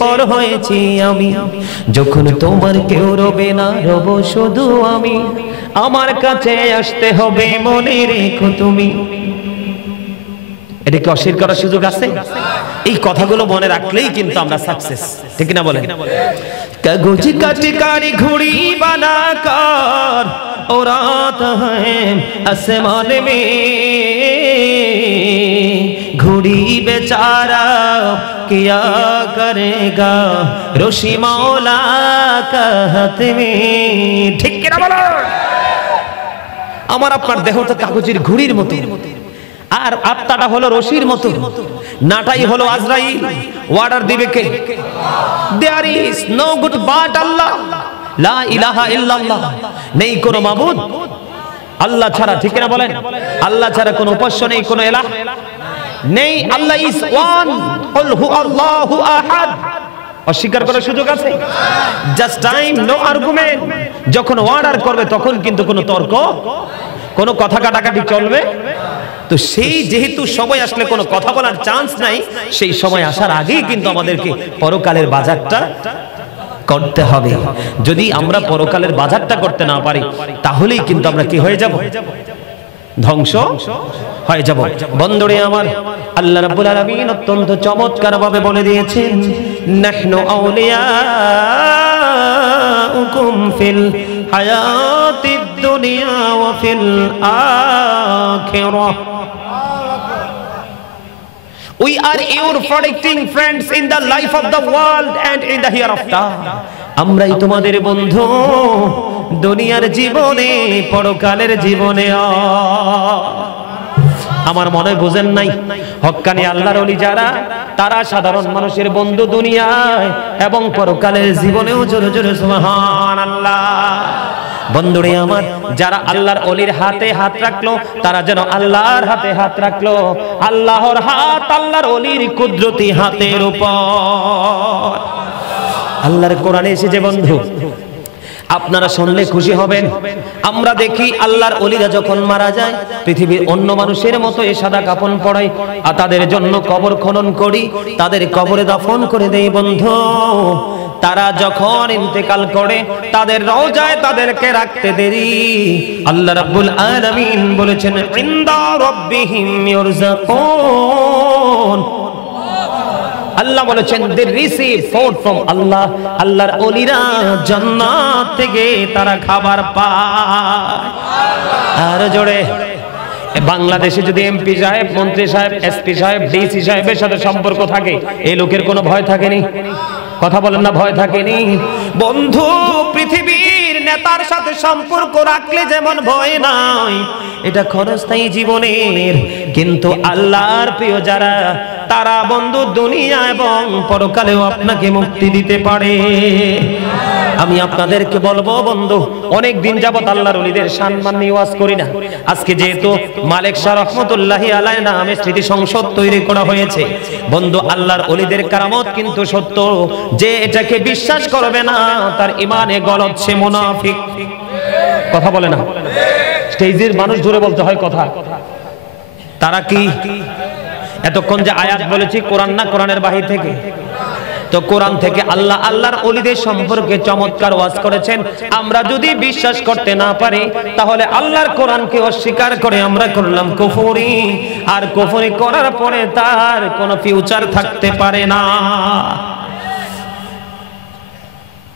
পর হয়েছি আমি, যখন তোমার কেউ রবে না রব শুধু আমি, আমার কাছে আসতে হবে মনে রেখো তুমি। এটা কি অস্বীকার করার সুযোগ আছে? এই কথাগুলো মনে রাখলেই কিন্তু আমরা সাকসেস, ঠিক না বলেন? কাগজ কাটি কারি ঘুড়ি বানা কর উড়াতা হ্যায় আসমান মে, ঘুড়ি বেচারা কিয়া করেগা রশি মৌলা কা হাত মে। ঠিক কিনা বলো? আমার আপনার দেহ তো কাগজের ঘুড়ির মতো, আর আত্মাটা হলো রশির মতো, নাটাই হলো আজরাইল। অর্ডার দিবে কে? There is no god but Allah, লা ইলাহা ইল্লাল্লাহ, নেই কোনো মাবুদ আল্লাহ ছাড়া, ঠিক না বলেন? আল্লাহ ছাড়া কোনো উপাস্য নেই, কোনো ইলাহ নেই। আল্লাহ ইজ ওয়ান, কুল হু আল্লাহু আহাদ। অস্বীকার করার সুযোগ আছে? Just time, no argument. যখন অর্ডার করবে তখন কিন্তু কোনো তর্ক, কোনো কথা কাটাকাটি চলবে। তো সেই যেহেতু সময় আসলে কোনো কথা বলার চান্স নাই, সেই সময় আসার আগেই কিন্তু আমাদেরকে পরকালের বাজারটা করতে হবে। যদি আমরা পরকালের বাজারটা করতে না পারি, তাহলেই কিন্তু আমরা কি হয়ে যাব? ধ্বংস হয়ে যাব। বন্ধুরে আমার, আল্লাহ রাব্বুল আলামিন অত্যন্ত চমৎকার ভাবে বলে দিয়েছেন, নাহনু আউলিয়াউকুম ফিল হায়াতিদ দুনিয়া ওয়া feel আখিরাহ। We are your protecting friends in the life of the world and in the hereafter. আমরাই তোমাদের বন্ধু দুনিয়ার জীবনে, পরকালের জীবনে। আমার মনে বুঝেন নাই, হক্কানি আল্লাহর ওলি যারা, তারা সাধারণ মানুষের বন্ধু দুনিয়ায় এবং পরকালের জীবনেও। জোরে জোরে সুবহানাল্লাহ। বন্ধুরে আমার, যারা আল্লাহর ওলির হাতে হাত রাখলো, তারা যেন আল্লাহর হাতে হাত রাখলো। আল্লাহর হাত আল্লাহর ওলির কুদরতি হাতের উপর। আল্লাহর কোরআনে এসেছে বন্ধু, আপনারা শুনলে খুশি হবেন। আমরা দেখি আল্লাহর ওলিরা যখন মারা যায়, পৃথিবীর অন্য মানুষের মতো এই সাদা কাফন পরাই, আর তাদের জন্য কবর খনন করি, তাদের কবরে দাফন করে দেই। বন্ধু, তারা যখন ইন্তেকাল করে, তাদের রওজায় তাদেরকে রাখতে দেরি। আল্লাহ রাব্বুল আলামিন বলেছেন, ইনদা রাব্বিহিম ইউরযাকুন। আল্লাহ বলেছেন, they receive food from Allah। আল্লাহর ওলিরা জান্নাত থেকে তারা খাবার পায়। আর জোরে, বাংলাদেশে যদি এমপি সাহেব, মন্ত্রী সাহেব, এসপি সাহেব, ডিসি সাহেবের সাথে সম্পর্ক থাকে, এই লোকের কোনো ভয় থাকেনি? কথা বলেন না, ভয় থাকেনি? বন্ধু, পৃথিবীর নেতার সাথে সম্পর্ক রাখলে যেমন ভয় নাই, এটা ক্ষণস্থায়ী জীবনের। কিন্তু আল্লাহর প্রিয় যারা, তারা বন্ধু দুনিয়া এবং পরকালেও আপনাকে মুক্তি দিতে পারে। আমি আপনাদেরকে বলবো বন্ধু, অনেক দিন যাবত আল্লাহর ওলিদের সম্মান নিয়ে ওয়াজ করি না। আজকে যেহেতু মালিক শাহ রহমতুল্লাহি আলাইহি নামে স্মৃতি সংসদ তৈরি করা হয়েছে, বন্ধু আল্লাহর ওলিদের কারামত কিন্তু সত্য। যে এটাকে বিশ্বাস করবে না, তার ইমানে গলত, সে মুনাফিক। কথা বলে না? স্টেজের মানুষ জোরে বলতে হয় কথা। তারা কি এতক্ষণ যে আয়াত বলেছি, কোরআন না কোরআনের বাহির থেকে? তো কোরআন থেকে আল্লাহ আল্লাহর ওলিদের সম্পর্কে চমৎকার ওয়াজ করেছেন। আমরা যদি বিশ্বাস করতে না পারি, তাহলে আল্লাহর কোরআনকে অস্বীকার করে আমরা করলাম কুফরি। আর কুফরি করার পরে তার কোনো ফিউচার থাকতে পারে না।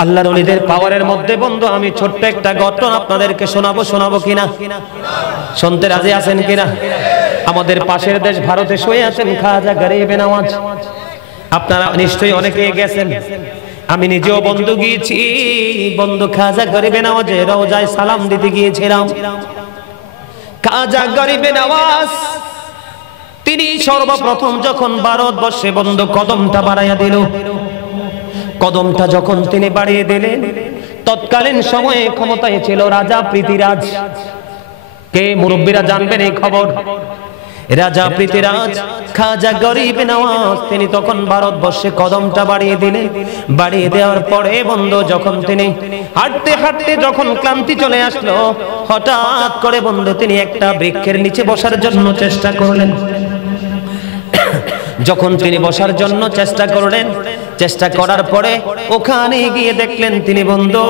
আল্লাহর ওলিদের পাওয়ারের মধ্যে বন্ধু, আমি ছোট্ট একটা ঘটনা আপনাদেরকে শোনাবো কিনা? শুনতে রাজি আছেন কিনা? আমাদের পাশের দেশ ভারতে শুয়ে আছেন খাজা গরিব নওয়াজ। আপনারা নিশ্চয়ই অনেকে গেছেন, আমি নিজেও বন্ধু গিয়েছি। বন্ধু খাজা গরিব নওয়াজের রওজায় সালাম দিতে গিয়েছিলাম। খাজা গরিব নওয়াজ তিনি সর্বপ্রথম যখন ভারতবর্ষে বন্ধু কদমটা বাড়াইয়া দিল, কদমটা যখন তিনি বাড়িয়ে দিলেন, তৎকালীন সময়ে ক্ষমতায় ছিল রাজা পৃথ্বীরাজ। কে মুরব্বীরা জানবেন এই খবর? রাজা পৃথ্বীরাজ খাজা গরিব নওয়াজ তিনি তখন ভারতবর্ষে কদমটা বাড়িয়ে দিলেন। বাড়িয়ে দেওয়ার পরে বন্ধু, যখন তিনি হাঁটতে হাঁটতে যখন ক্লান্তি চলে আসলো, হঠাৎ করে বন্ধু তিনি একটা বৃক্ষের নিচে বসার জন্য চেষ্টা করলেন। যখন তিনি বসার জন্য চেষ্টা করলেন, চেষ্টা করার পরে ওখানে গিয়ে দেখলেন তিনি বন্ধু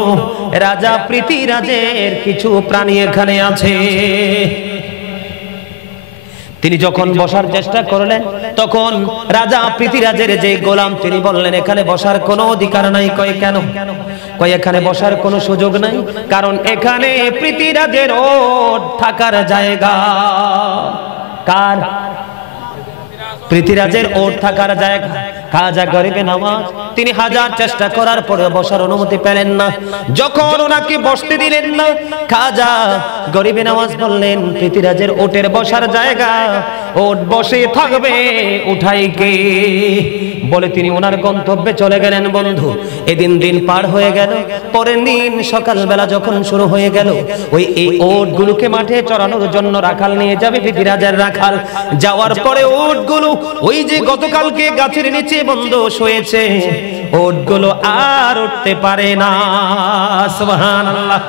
রাজা পৃথিরাজের কিছু প্রাণী এখানে আছে। তিনি যখন বসার চেষ্টা করলেন তখন রাজা পৃথিরাজের যে গোলাম তিনি বললেন এখানে বসার কোনো অধিকার নাই। কয় কেন? কয় এখানে বসার কোনো সুযোগ নাই, কারণ এখানে পৃথিরাজের ওট থাকার জায়গা। কার? পৃথিরাজের ওট থাকার জায়গা। খাজা গরিবে নওয়াজ তিনি হাজার চেষ্টা করার পরে বসার অনুমতি পেলেন না। যখন ওনাকে বসতে দিলেন না, খাজা গরিবে নওয়াজ বললেন পৃথিরাজের ওটের বসার জায়গা, ওট বসে থাকবে, উঠাই কে? বলে তিনি ওনার গন্তব্যে চলে গেলেন। বন্ধু এদিন দিন পার হয়ে গেল। পরের দিন সকালবেলা যখন শুরু হয়ে গেল, এই ওটগুলোকে মাঠে চড়ানোর জন্য রাখাল নিয়ে যাবে পৃথিরাজের রাখাল। যাওয়ার পরে ওটগুলো ওই যে গতকালকে গাছের নিচে বন্ধু শুয়েছে, ওটগুলো আর উঠতে পারে না। সুবহানাল্লাহ।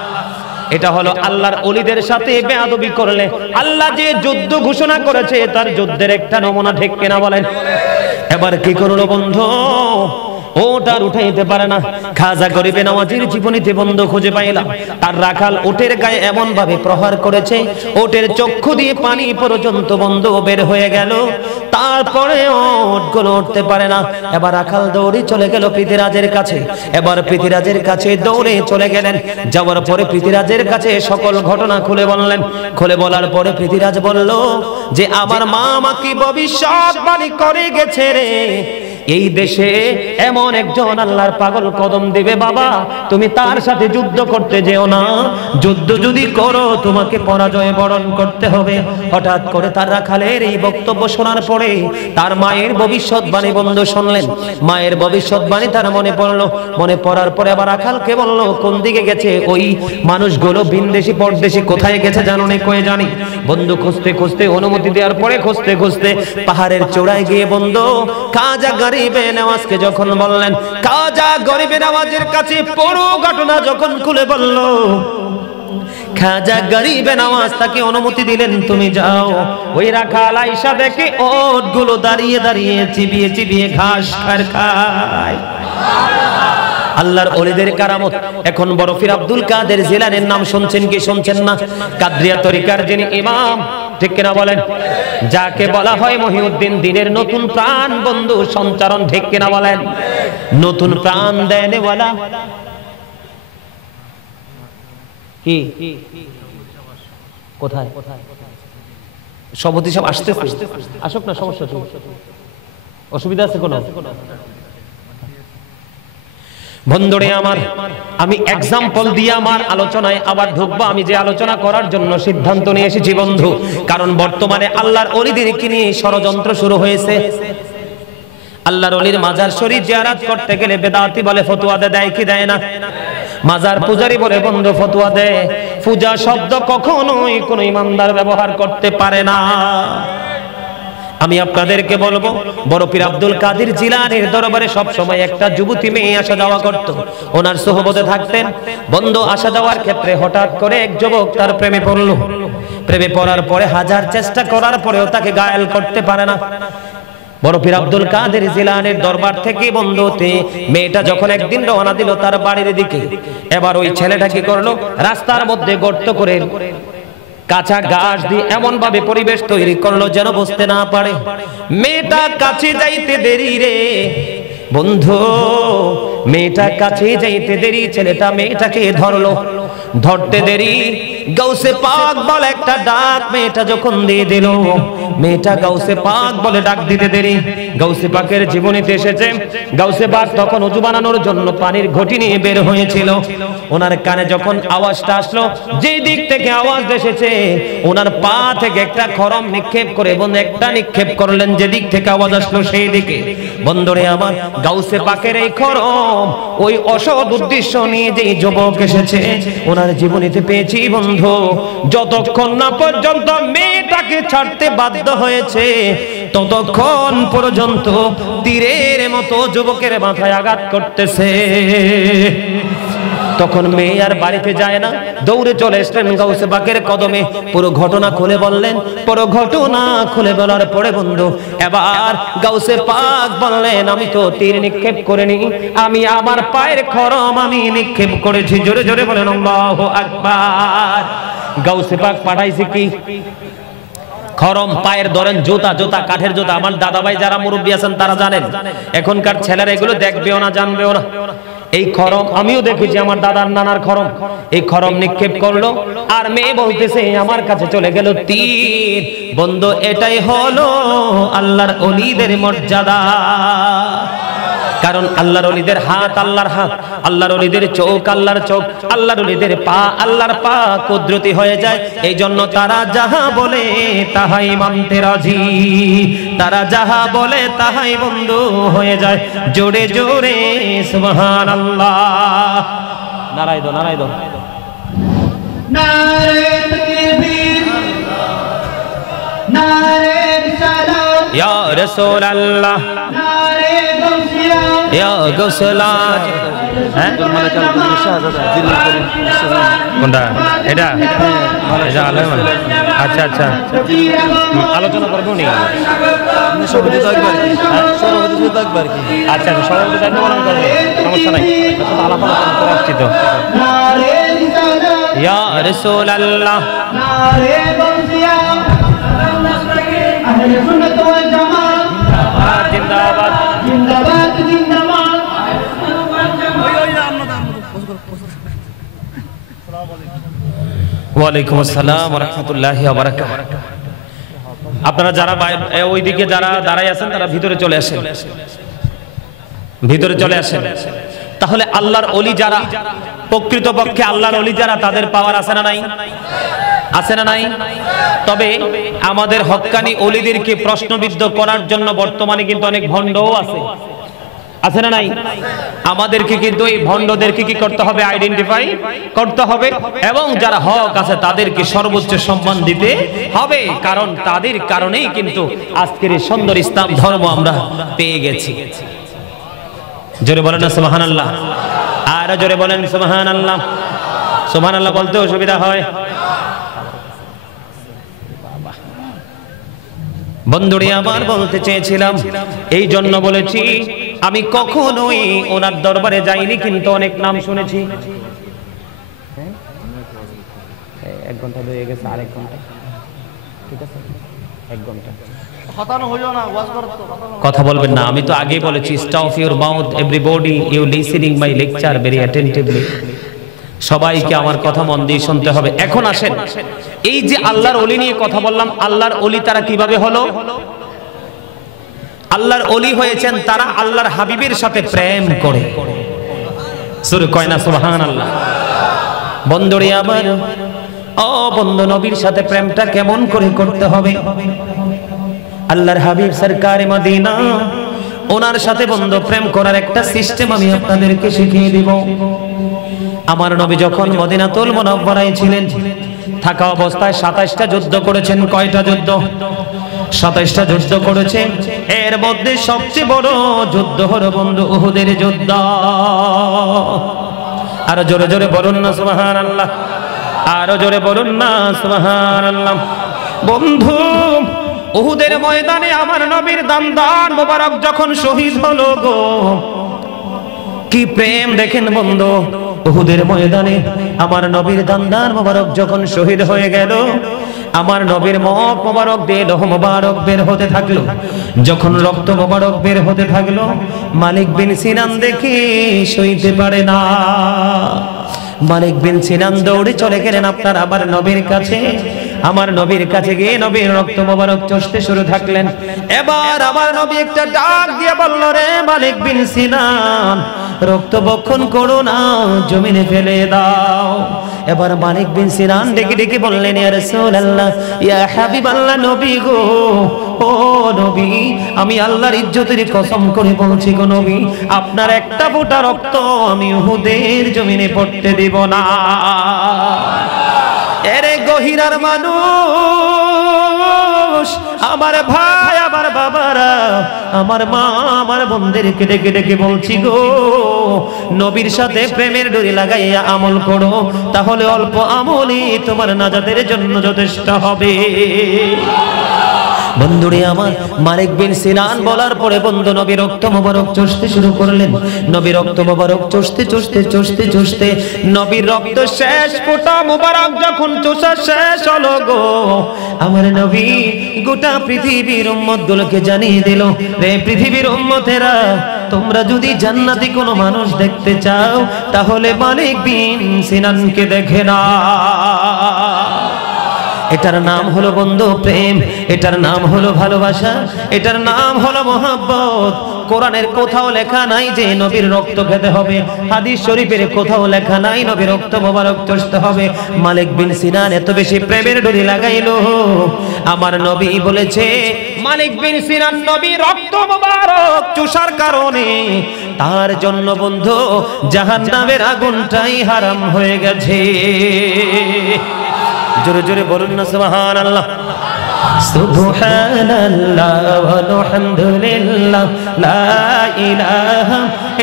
এটা হলো আল্লাহর ওলিদের সাথে বেয়াদবি করলে আল্লাহ যে যুদ্ধ ঘোষণা করেছে তার যুদ্ধের একটা নমুনা, ঠিক কিনা বলেন? এবার কি করলো বন্ধু? ওটার উঠাইতে পারে না। খাজা গরিবে নওয়াজের জীবনীতে বন্ধু খুঁজে পাইলাম তার রাখাল ওটের গায়ে এমন ভাবে প্রহার করেছে ওটের চক্ষু দিয়ে পানি পর্যন্ত বন্ধু বের হয়ে গেল। তারপরে ওটগুলো উঠতে পারে না। এবার রাখাল দৌড়ে চলে গেল পৃথিরাজের কাছে। এবার পৃথিরাজের কাছে দৌড়ে চলে গেলেন। যাওয়ার পরে পৃথিরাজের কাছে সকল ঘটনা খুলে বললেন। খুলে বলার পরে পৃথিরাজ বলল যে আমার মা আমাকে ভবিষ্যৎবাণী করে গেছে রে, এই দেশে এমন একজন আল্লাহর পাগল কদম দিবে বাবা, তুমি তার সাথে যুদ্ধ করতে যেও না। যুদ্ধ যদি করো তোমাকে পরাজয় বরণ করতে হবে। হঠাৎ করে তার রাখালের এই বক্তব্য শোনার পরে তার মায়ের ভবিষ্যৎবাণী বন্ধু শুনলেন। মায়ের ভবিষ্যৎবাণী তার মনে পড়লো। মনে পড়ার পরে আবার রাখালকে বলল কোন দিকে গেছে ওই মানুষগুলো, ভিনদেশি পরদেশি কোথায় গেছে জানো না? কয়ে জানি। বন্ধু খুঁজতে খুঁজতে অনুমতি দেওয়ার পরে খুঁজতে খুঁজতে পাহাড়ের চূড়ায় গিয়ে বন্ধু খাজা গরিবে নওয়াজকে যখন বললেন, খাজা গরিবে নওয়াজের কাছে পুরো ঘটনা যখন খুলে বলল, খাজা গরিবে নওয়াজ তাকে অনুমতি দিলেন তুমি যাও। ওই রাখাল আয়েশা দেখে ওটগুলো দাঁড়িয়ে দাঁড়িয়ে চিবিয়ে চিবিয়ে ঘাস খায়। আল্লাহর ওলিদের কারামত। এখন বড় পীর আব্দুল কাদের জিলানীর নাম শুনছেন কি শুনছেন না? কাদরিয়া তরিকার যিনি ইমাম, ঠিক কিনা বলেন? যাকে বলা হয় মহিউদ্দিন, দিনের নতুন প্রাণ বন্ধু সঞ্চারণ, ঠিক কিনা বলেন? নতুন প্রাণ দেনেওয়ালা কি কোথায়? সভাপতি সব আসতেছে, আসুক না, সমস্যা অসুবিধা আছে কোনো? বন্ধুরে আমার, আমি এক্সাম্পল দিয়ে আমার আলোচনায় আবার ঢুকবো। আমি যে আলোচনা করার জন্য সিদ্ধান্ত নিয়ে এসেছি বন্ধু, কারণ বর্তমানে আল্লাহর ওলিদেরকে নিয়ে ষড়যন্ত্র শুরু হয়েছে। আল্লাহর ওলির মাজার শরীফ জিয়ারত করতে গেলে বেদাতি বলে ফতোয়া দেয় কি দেয় না? মাজার পূজারি বলে বন্ধু ফতোয়া দেয় পূজা শব্দ কখনোই কোনো ইমানদার ব্যবহার করতে পারে না। আমি আপনাদেরকে বলবো, বড় পীর আব্দুল কাদের জিলানীর দরবারে সব সময় একটা যুবতী মেয়ে আসা যাওয়া করত। ওনার সোহবতে থাকতেন। বন্ধু আসা যাওয়ার ক্ষেত্রে হঠাৎ করে এক যুবক তার প্রেমে পড়ল। প্রেমে পড়ার পরে হাজার চেষ্টা করার পরেও তাকে গায়েল করতে পারে না। বড় পীর আব্দুল কাদের জিলানীর দরবার থেকে বন্ধুতে মেয়েটা যখন একদিন রওনা দিল তার বাড়ির দিকে, এবার ওই ছেলেটা কি করলো, রাস্তার মধ্যে গর্ত করে কাঁচা ঘাস দিয়ে এমন ভাবে পরিবেশ তৈরি করলো যেন বুঝতে না পারে। মেয়েটা কাছে যাইতে দেরি রে বন্ধু, মেয়েটা কাছে যাইতে দেরি, ছেলেটা মেয়েটাকে ধরলো। ধরতে দেরি, গাউসে পাক বলে একটা ডাক মেয়েটা যখন দিয়ে দিল, মেয়েটা গাউসে পাক বলে ডাক দিতে দেরি। গাউসে পাকের জীবনীতে এসেছে গাউসে পাক তখন ওযু বানানোর জন্য পানির ঘটি নিয়ে বের হয়েছিল। ওনার কানে যখন আওয়াজটা আসলো, যে দিক থেকে আওয়াজ এসেছে ওনার পা থেকে একটা খড়ম নিক্ষেপ করে বন্ধু একটা নিক্ষেপ করলেন যে দিক থেকে আওয়াজ আসলো সেই দিকে। বন্ধুরে আমার, গাউসে পাকের এই খড়ম ওই অসৎ উদ্দেশ্য নিয়ে যে যুবক এসেছে ওনার জীবনীতে পেয়েছি বন্ধু, যতক্ষণ না পর্যন্ত মেয়েটাকে ছাড়তে বাধ্য হয়েছে ততক্ষণ পর্যন্ত তীরের মতো যুবকের মাথায় আঘাত করতেছে। তখন মেয়ে আর বাড়িতে যায় না, দৌড়ে চলে এসলেন গাউসে পাকের কদমে, পুরো ঘটনা খুলে বললেন। পুরো ঘটনা খুলে বলার পরে বন্ধু এবার গাউসে পাক বললেন, আমি তো তীর নিক্ষেপ করিনি, আমি আমার পায়ের খরম আমি নিক্ষেপ করেছি। জোরে জোরে বলেন আল্লাহু আকবার। গাউসে পাক পাঠাইছে কি? খরম, পায়ের ধরেন জুতা, জুতা কাঠের জুতা। আমার দাদা ভাই যারা মুরব্বী আছেন তারা জানেন, এখনকার ছেলেরা এগুলো দেখবেও না, জানবেও না। এই খরম আমিও দেখেছি, আমার দাদার নানার খরম। এই খরম নিক্ষেপ করলো আর মেয়ে বলতেছে আমার কাছে চলে গেল তীর। বন্ধু এটাই হলো আল্লাহর ওলিদের মর্যাদা। কারণ আল্লাহর ওলিদের হাত আল্লাহর হাত, আল্লাহর ওলিদের চোখ আল্লাহর চোখ, আল্লাহর ওলিদের পা আল্লাহর পা কুদরতি হয়ে যায়। এই জন্য তারা যাহা বলে তাহাই মানতে রাজি, তারা যাহা বলে তাহাই বন্ধু হয়ে যায়। জোরে জোরে সুবহানাল্লাহ। নারায়ে দো, নারায়ে দো। নারে তাকবীর, নারে রিসালাত, ইয়া রাসূলুল্লাহ, নারে গাউসিয়া, ইয়া গাউসুল্লাহ। হ্যাঁ কোনটা? এটা এটা আলোচনা। আচ্ছা আচ্ছা, আলোচনা করবো নি। সভাপতি থাকবে আর কি, সভাপতি থাকবে আর কি। আচ্ছা আচ্ছা, সভাপতি দায়িত্ব পালন করবে, সমস্যা নাই। আলাপ আলোচনা করে আসছি তো। নারে রিসালাত, ইয়া রাসূলুল্লাহ, নারে গাউসিয়া, আহলে সুন্নাত ওয়াল জামাত জিন্দাবাদ, জিন্দাবাদ জিন্দাবাদ। ওয়ালাইকুম আসসালাম ওয়া রাহমাতুল্লাহি ওয়া বারাকাতুহু। আপনারা যারা ওইদিকে যারা দাঁড়ায় আছেন তারা ভিতরে চলে আসেন, ভিতরে চলে আসেন। তাহলে আল্লাহর ওলি যারা, প্রকৃতপক্ষে আল্লাহর ওলি যারা, তাদের পাওয়ার আছে না নাই? আছে না নাই? তবে আমাদের হক্কানি ওলিদেরকে প্রশ্নবিদ্ধ করার জন্য বর্তমানে কিন্তু অনেক ভণ্ডও আছে, আছে না নাই? আমাদেরকে কিন্তু এই ভণ্ডদেরকে কি করতে হবে? আইডেন্টিফাই করতে হবে, এবং যারা হক আছে তাদেরকে সর্বোচ্চ সম্মান দিতে হবে। কারণ তাদের কারণেই কিন্তু আজকের এই সুন্দর ইসলাম ধর্ম আমরা পেয়ে গেছি। জোরে বলেন না সুবহানাল্লাহ, আর জোরে বলেন সুবহানাল্লাহ। সুবহানাল্লাহ বলতে অসুবিধা হয়? বন্ধুরে আমার বলতে চেয়েছিলাম, এই জন্য বলেছি আমি কখনোই ওনার দরবারে যাইনি, কিন্তু অনেক নাম শুনেছি। 1 ঘন্টা হয়ে গেছে, আরেক ঘন্টা, ঠিক আছে 1 ঘন্টা কথা বলবেন না। আমি তো আগেই বলেছি, stop your mouth everybody, you listening my lecture very attentively. সবাইকে আমার কথা মন দিয়ে শুনতে হবে। এখন আসেন, এই যে আল্লাহর ওলি নিয়ে কথা বললাম, আল্লাহর ওলি তারা কিভাবে হলো? আল্লাহর ওলি হয়েছেন তারা আল্লাহর হাবিবের সাথে প্রেম করে। সুরে কয় না সুবহানাল্লাহ। বন্ধুরে আমার, ও বন্ধু, নবীর সাথে প্রেমটা কেমন করে করতে হবে? আল্লাহর হাবিব সরকারে মদিনা, ওনার সাথে বন্ধু প্রেম করার একটা সিস্টেম আমি আপনাদেরকে শিখিয়ে দিব। আমার নবী যখন মদিনাতুল মুনাওয়ারায় ছিলেন, থাকা অবস্থায় 27টা যুদ্ধ করেছেন। কয়টা যুদ্ধ? 27টা যুদ্ধ করেছেন। এর মধ্যে সবচেয়ে বড় যুদ্ধ হলো বন্ধু উহুদের যুদ্ধ। আরো জোরে জোরে বলুন না সুবহানাল্লাহ, আরো জোরে বলুন না সুবহানাল্লাহ। বন্ধু, উহুদের ময়দানে আমার নবীর দান মোবারক যখন শহীদ হলো গো, কি প্রেম দেখেন বন্ধু। উহুদের ময়দানে আমার নবীর দান মোবারক যখন শহীদ হয়ে গেল, আমার নবীর মুখ মোবারক দিয়ে লোহ মোবারক বের হতে থাকলো। যখন রক্ত মোবারক বের হতে থাকলো, মালিক বিন সিনান দেখে সইতে পারে না। মালিক বিন সিনান দৌড়ে চলে গেলেন আপনার আমার নবীর কাছে। আমার নবীর কাছে গিয়ে নবীর রক্ত মোবারক চষতে শুরু থাকলেন। এবার আমার নবী একটা ডাক দিয়ে বলল, রে মালিক বিন সিনান, রক্ত বক্ষণ করো না, জমিনে ফেলে দাও। এবার মালিক বিন সিনান ডেকে ডেকে বললেন, ইয়া রাসূলুল্লাহ, ইয়া হাবিবাল্লাহ, নবী গো, ও নবী, আমি আল্লাহর ইজ্জতের কসম করে বলছি গো নবী, আপনার একটা ফোঁটা রক্ত আমি উহুদের জমিনে পড়তে দেব না। এরে গহিরার মানুষ, মানুষ, আমার ভাই, আমার বাবারা, আমার মা, আমার বোনদেরকে ডেকে ডেকে বলছি গো, নবীর সাথে প্রেমের ডোরি লাগাইয়া আমল করো, তাহলে অল্প আমলই তোমার নাজাতের জন্য যথেষ্ট হবে। বন্ধুরে আমার, মালিক বিন সিনান বলার পরে বন্ধু নবীর রক্ত মোবারক চষতে শুরু করলেন। নবীর রক্ত মোবারক চষতে চষতে চষতে চষতে নবীর রক্ত শেষ ফোঁটা মোবারক যখন চষা শেষ হলো গো, আমার নবী গোটা পৃথিবীর উম্মতগুলোকে জানিয়ে দিল, রে পৃথিবীর উম্মতেরা, তোমরা যদি জান্নাতি কোনো মানুষ দেখতে চাও তাহলে মালিক বিন সিনানকে দেখে না। এটার নাম হলো বন্ধু প্রেম, এটার নাম হলো ভালোবাসা, এটার নাম হলো মহব্বত। কোরআনের কোথাও লেখা নাই যে নবীর রক্ত খেতে হবে, হাদিস শরীফের কোথাও লেখা নাই নবীর রক্ত মোবারক চষতে হবে। মালিক বিন সিনান এত বেশি প্রেমের ডোরি লাগাইলো, আমার নবী বলেছে মালিক বিন সিনান নবীর রক্ত মোবারক চষার কারণে তার জন্য বন্ধু জাহান্নামের আগুনটাই হারাম হয়ে গেছে। জোরে জোরে বলুন না সুবহানাল্লাহ। সুবহানাল্লাহ ওয়ালহামদুলিল্লাহ লা ইলাহা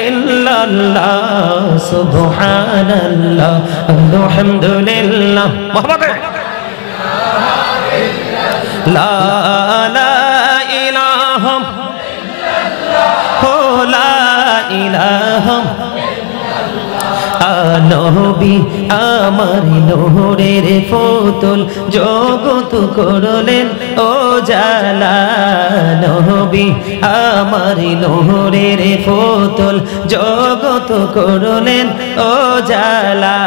ইল্লাল্লাহ, সুবহানাল্লাহ ওয়ালহামদুলিল্লাহ লা ইলাহা লা ইলাহা নবী আমার নূরের পুতুল জগত করলেন ও জালা, নবী আমার নূরের পুতুল জগত করলেন ও জালা,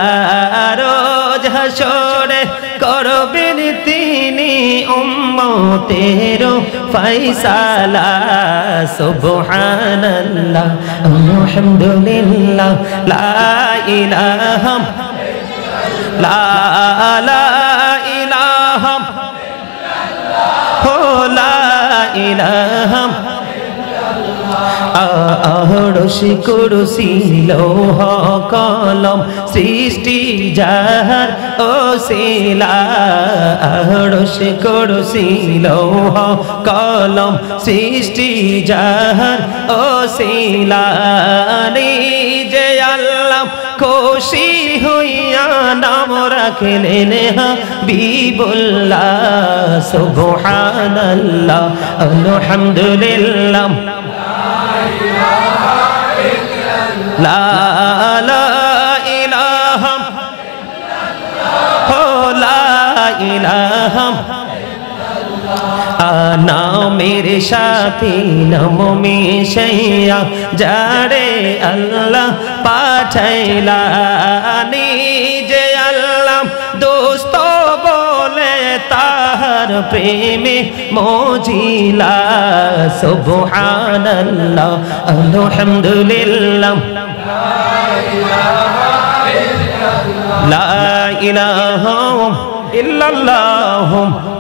রোজ হাসরে করবেন তিনি উম্মতের ফয়সালা। সুবহানাল্লাহ আলহামদুলিল্লাহ লা ইলাহা লা ইলাহা লা ইলাহা আরশি কুরসি লৌহ কলম সৃষ্টি যাহার ওসিলা, আরশি কুরসি লৌহ কলম সৃষ্টি যাহার ওসিলা, নিজে আল্লাহ খুশি হইয়া নাম রাখলেন হাবিবুল্লাহ। সুবহানাল্লাহ আলহামদুলিল্লাহ লা ইলাহা লা ইলাহা নামের সাথে নাম মিশাইয়া যারে আল্লাহ পাঠাইলা, নিজে আল্লাহ দোস্ত বলে তাহার প্রেমে মজিলা। সুবহানাল্লাহ আলহামদুলিল্লাহ লা ইলাহা ইল্লাল্লাহ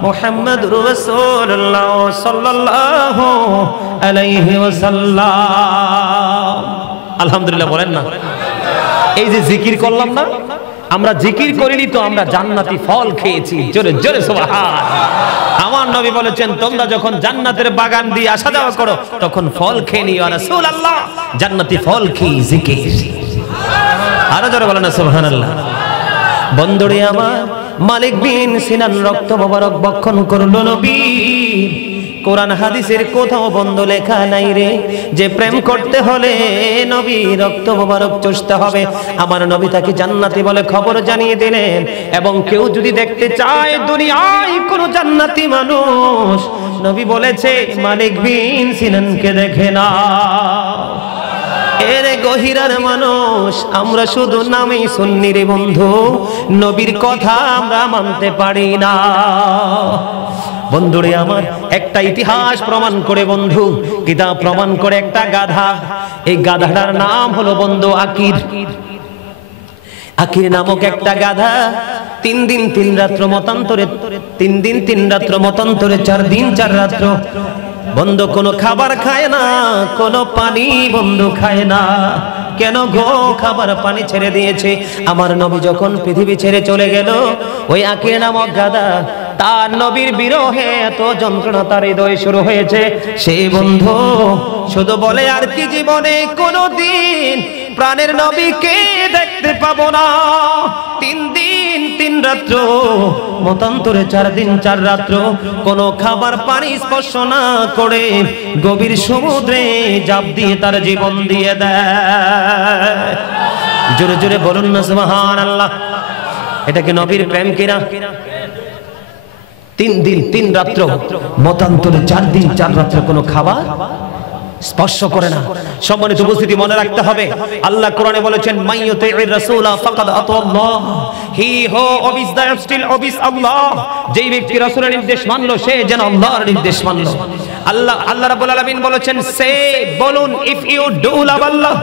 মুহাম্মাদুর রাসূলুল্লাহ সাল্লাল্লাহু আলাইহি ওয়াসাল্লাম। আলহামদুলিল্লাহ বলেন না। এই যে জিকির করলাম না, আমরা জিকির করিনি তো আমরা জান্নাতি ফল খেয়েছি। জোরে জোরে সুবহান। আমার নবী বলেছেন তোমরা যখন জান্নাতের বাগান দিয়ে আসা যাওয়া করো তখন ফল খেয়ে নিও। রাসূলুল্লাহ জান্নাতি ফল কি জিকির। আরো জোরে বলেন না সুবহানাল্লাহ। বন্ধুরে আমার, মালিক বিন সিনান রক্ত মোবারক বক্ষণ করলো নবীর। কোরআন হাদিসের কোথাও বন্ধ লেখা নাই রে যে প্রেম করতে হলে নবী রক্ত মোবারক চষতে হবে। আমার নবী তাকে জান্নাতি বলে খবর জানিয়ে দিলেন, এবং কেউ যদি দেখতে চায় দুনিয়ায় কোন জান্নাতি মানুষ, নবী বলেছে মালিক বিন সিনানকে দেখে না। এরে গহিরার মানুষ, আমরা শুধু নামেই সুন্নি রে বন্ধু, নবীর কথা আমরা মানতে পারি না। বন্ধুরে আমার, একটা ইতিহাস প্রমাণ করে বন্ধু, কিতাব প্রমাণ করে একটা গাধা, এই গাধাটার নাম হলো বন্ধু আকির। আকির নামক একটা গাধা 3 দিন 3 রাত্র মতান্তরে 3 দিন 3 রাত্র মতান্তরে 4 দিন 4 রাত্র বন্ধু কোনো খাবার খায় না, কোনো পানি বন্ধু খায় না। কেন গো? খাবার পানি ছেড়ে দিয়েছে। আমার নবী যখন পৃথিবী ছেড়ে চলে গেল, ওই আকির নামক গাধা তার নবীর বিরহে এত যন্ত্রণা তার হৃদয়ে শুরু হয়েছে, সেই বন্ধু শুধু বলে আর কি জীবনে কোনোদিন প্রাণের নবীকে দেখতে পাবো না। 3 দিন 3 রাত্র, মতান্তরে 4 দিন 4 রাত্র কোনো খাবার পানি স্পর্শ না করে গভীর সমুদ্রে জাপ দিয়ে তার জীবন দিয়ে দেয়। জোরে জোরে বলুন না সুবহানাল্লাহ। এটা কি নবীর প্রেম কিনা? 3 দিন 3 রাত্র, মতান্তরে 4 দিন 4 রাত্র কোনো খাবার স্পর্শ করে না। সম্মানিত উপস্থিতি, মনে রাখতে হবে আল্লাহ কোরআনে বলেছেন মাইয়ুতির রাসূলা ফাকাদ আতাল্লাহ, হি হু ওবিস দ্য স্টিল ওবিস আল্লাহ। যেই ব্যক্তি রাসূলের নির্দেশ মানলো সে যেন আল্লাহর নির্দেশ মানলো। আল্লাহ রাব্বুল আলামিন বলেছেন সে বলুন ইফ ইউ ডু লাভ আল্লাহ,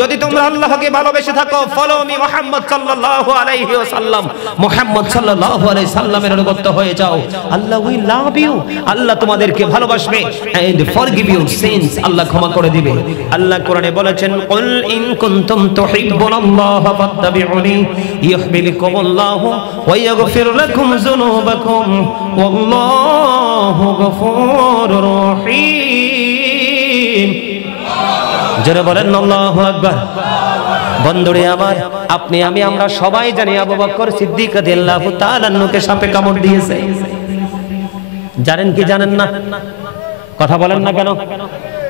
যদি তোমরা আল্লাহকে ভালোবেসে থাকো, ফলো মি মুহাম্মদ সাল্লাল্লাহু আলাইহি ওয়াসাল্লাম, মুহাম্মদ সাল্লাল্লাহু আলাইহি সাল্লামের অনুগত হয়ে যাও, আল্লাহ উইল লাভ ইউ, আল্লাহ তোমাদেরকে ভালোবাসবে, এন্ড ফরগিভ ইউ সিনস, আল্লাহ ক্ষমা করে দিবে। আল্লাহ কোরআনে বলেছেন কুল ইন কুনতুম তুহিব্বুনাল্লাহ ফাত্তাবিউনি ইউহিব্বুকুমুল্লাহু ওয়া ইয়াগফির লাকুম যুনুবাকুম ওয়াল্লাহু গফুরুর রহিম। যারা বলেন আল্লাহু আকবার। বন্ধুরে আমার, আপনি আমি আমরা সবাই জানি আবু বকর সিদ্দিক রাদিয়াল্লাহু তাআলা আনহুকে সাপে কামড় দিয়েছে। জানেন কি জানেন না? কথা বলেন না কেন?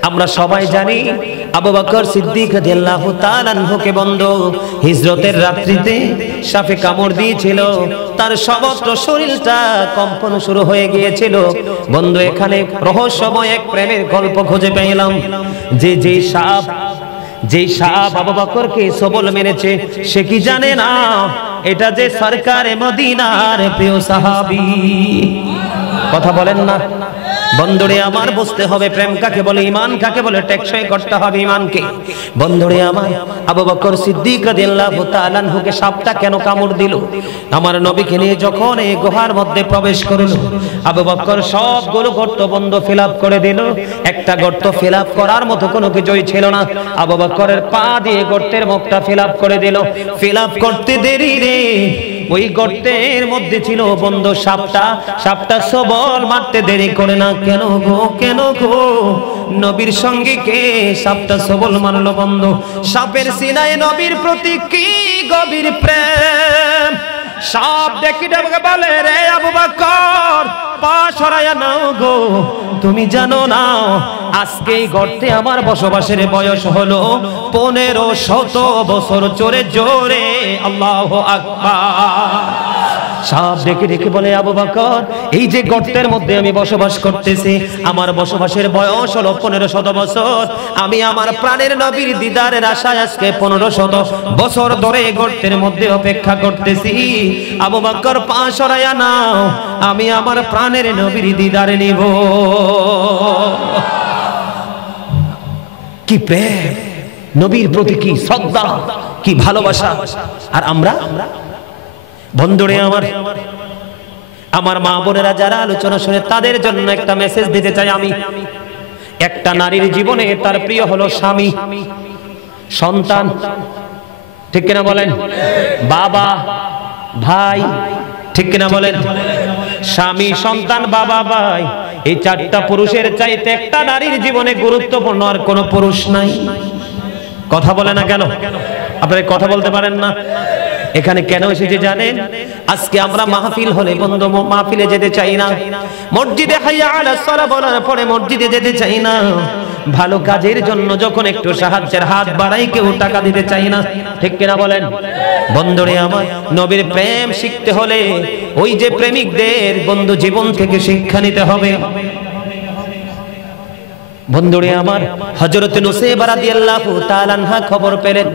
আমরা সবাই জানি আবু বকর সিদ্দিক রাদিয়াল্লাহু তাআলা আনহুকে বন্ধু হিজরতের রাত্রিতে সাপে কামড় দিয়েছিল, তার সমস্ত শরীরটা কম্পন শুরু হয়ে গিয়েছিল। বন্ধু এখানে রহস্যময় এক প্রেমের গল্প খুঁজে পেলাম, যেই সাপ আবু বকরকে সবল মেরেছে সে কি জানে না এটা যে সরকারে মদিনার প্রিয় সাহাবী। কথা বলেন না বন্ধুরে আমার, বুঝতে হবে প্রেম কাকে বলে, ঈমান কাকে বলে, টেকসই করতে হবে ঈমানকে। বন্ধুরে আমার, আবু বকর সিদ্দিক রাদিয়াল্লাহু তাআলা আনহুকে সাপটা কেন কামড় দিল? আমার নবীকে নিয়ে যখন এই গুহার মধ্যে প্রবেশ করলো, আবু বকর সবগুলো গর্ত বন্ধ ফিলআপ করে দিল। একটা গর্ত ফিলআপ করার মতো কোনো কিছুই ছিল না। আবু বকরের পা দিয়ে গর্তের মুখটা ফিলআপ করে দিল। ফিলআপ করতে দেরি রে, ওই গর্তের মধ্যে ছিল বন্ধু সাপটা সবল মারতে দেরি করে না। কেন গো কেন গো? নবীর সঙ্গে কে সাপটা সবল মারলো বন্ধু? সাপের সিনায় নবীর প্রতি কি গভীর প্রেম। সাপ দেখি বলে রে আবু বকর পা সরায়া নাও গো, তুমি জানো না আজকে এই গর্তে আমার বসবাসের বয়স হলো 1500 বছর। জোরে জোরে আল্লাহু আকবার। সাপ দেখে দেখে বলে আবু বকর এই যে গর্তের মধ্যে আমি বসবাস করতেছি, আমার বসবাসের বয়স হলো 1500 বছর। আমি আমার প্রাণের নবীর দিদারের আশায় আজকে 1500 বছর ধরে গর্তের মধ্যে অপেক্ষা করতেছি। আবু বকর পা সরায়া নাও, আমি আমার প্রাণের নবীর দিদারে নিব। কি প্রেম, নবীর প্রতি কি শ্রদ্ধা, কি ভালোবাসা। আর আমরা বন্ধুরে আমার মা বোনেরা যারা আলোচনা শুনে তাদের জন্য একটা মেসেজ দিতে চাই আমি। একটা নারীর জীবনে তার প্রিয় হলো স্বামী, সন্তান, ঠিক কিনা বলেন? বাবা, ভাই, ঠিক কিনা বলেন? স্বামী, সন্তান, বাবা, ভাই, এই 4টা পুরুষের চাইতে একটা নারীর জীবনে গুরুত্বপূর্ণ আর কোনো পুরুষ নাই। কথা বলে না কেন? আপনারা কথা বলতে পারেন না? এখানে কেন এসেছে জানেন? আজকে আমরা মাহফিল হলে বন্ধু মাহফিলে যেতে চাই না, মসজিদে হাইয়া আলাস সালাহ বলার পরে মসজিদে যেতে চাই না, ভালো কাজের জন্য যখন একটু সাহায্যের হাত বাড়াই কেউ টাকা দিতে চাই না, ঠিক কিনা বলেন? বন্ধুরে আমার, নবীর প্রেম শিখতে হলে ওই যে প্রেমিকদের বন্ধু জীবন থেকে শিক্ষা নিতে হবে। বন্ধুরে আমার, হযরত নুসাইবা রাদিয়াল্লাহু তাআলা আনহা খবর পেলেন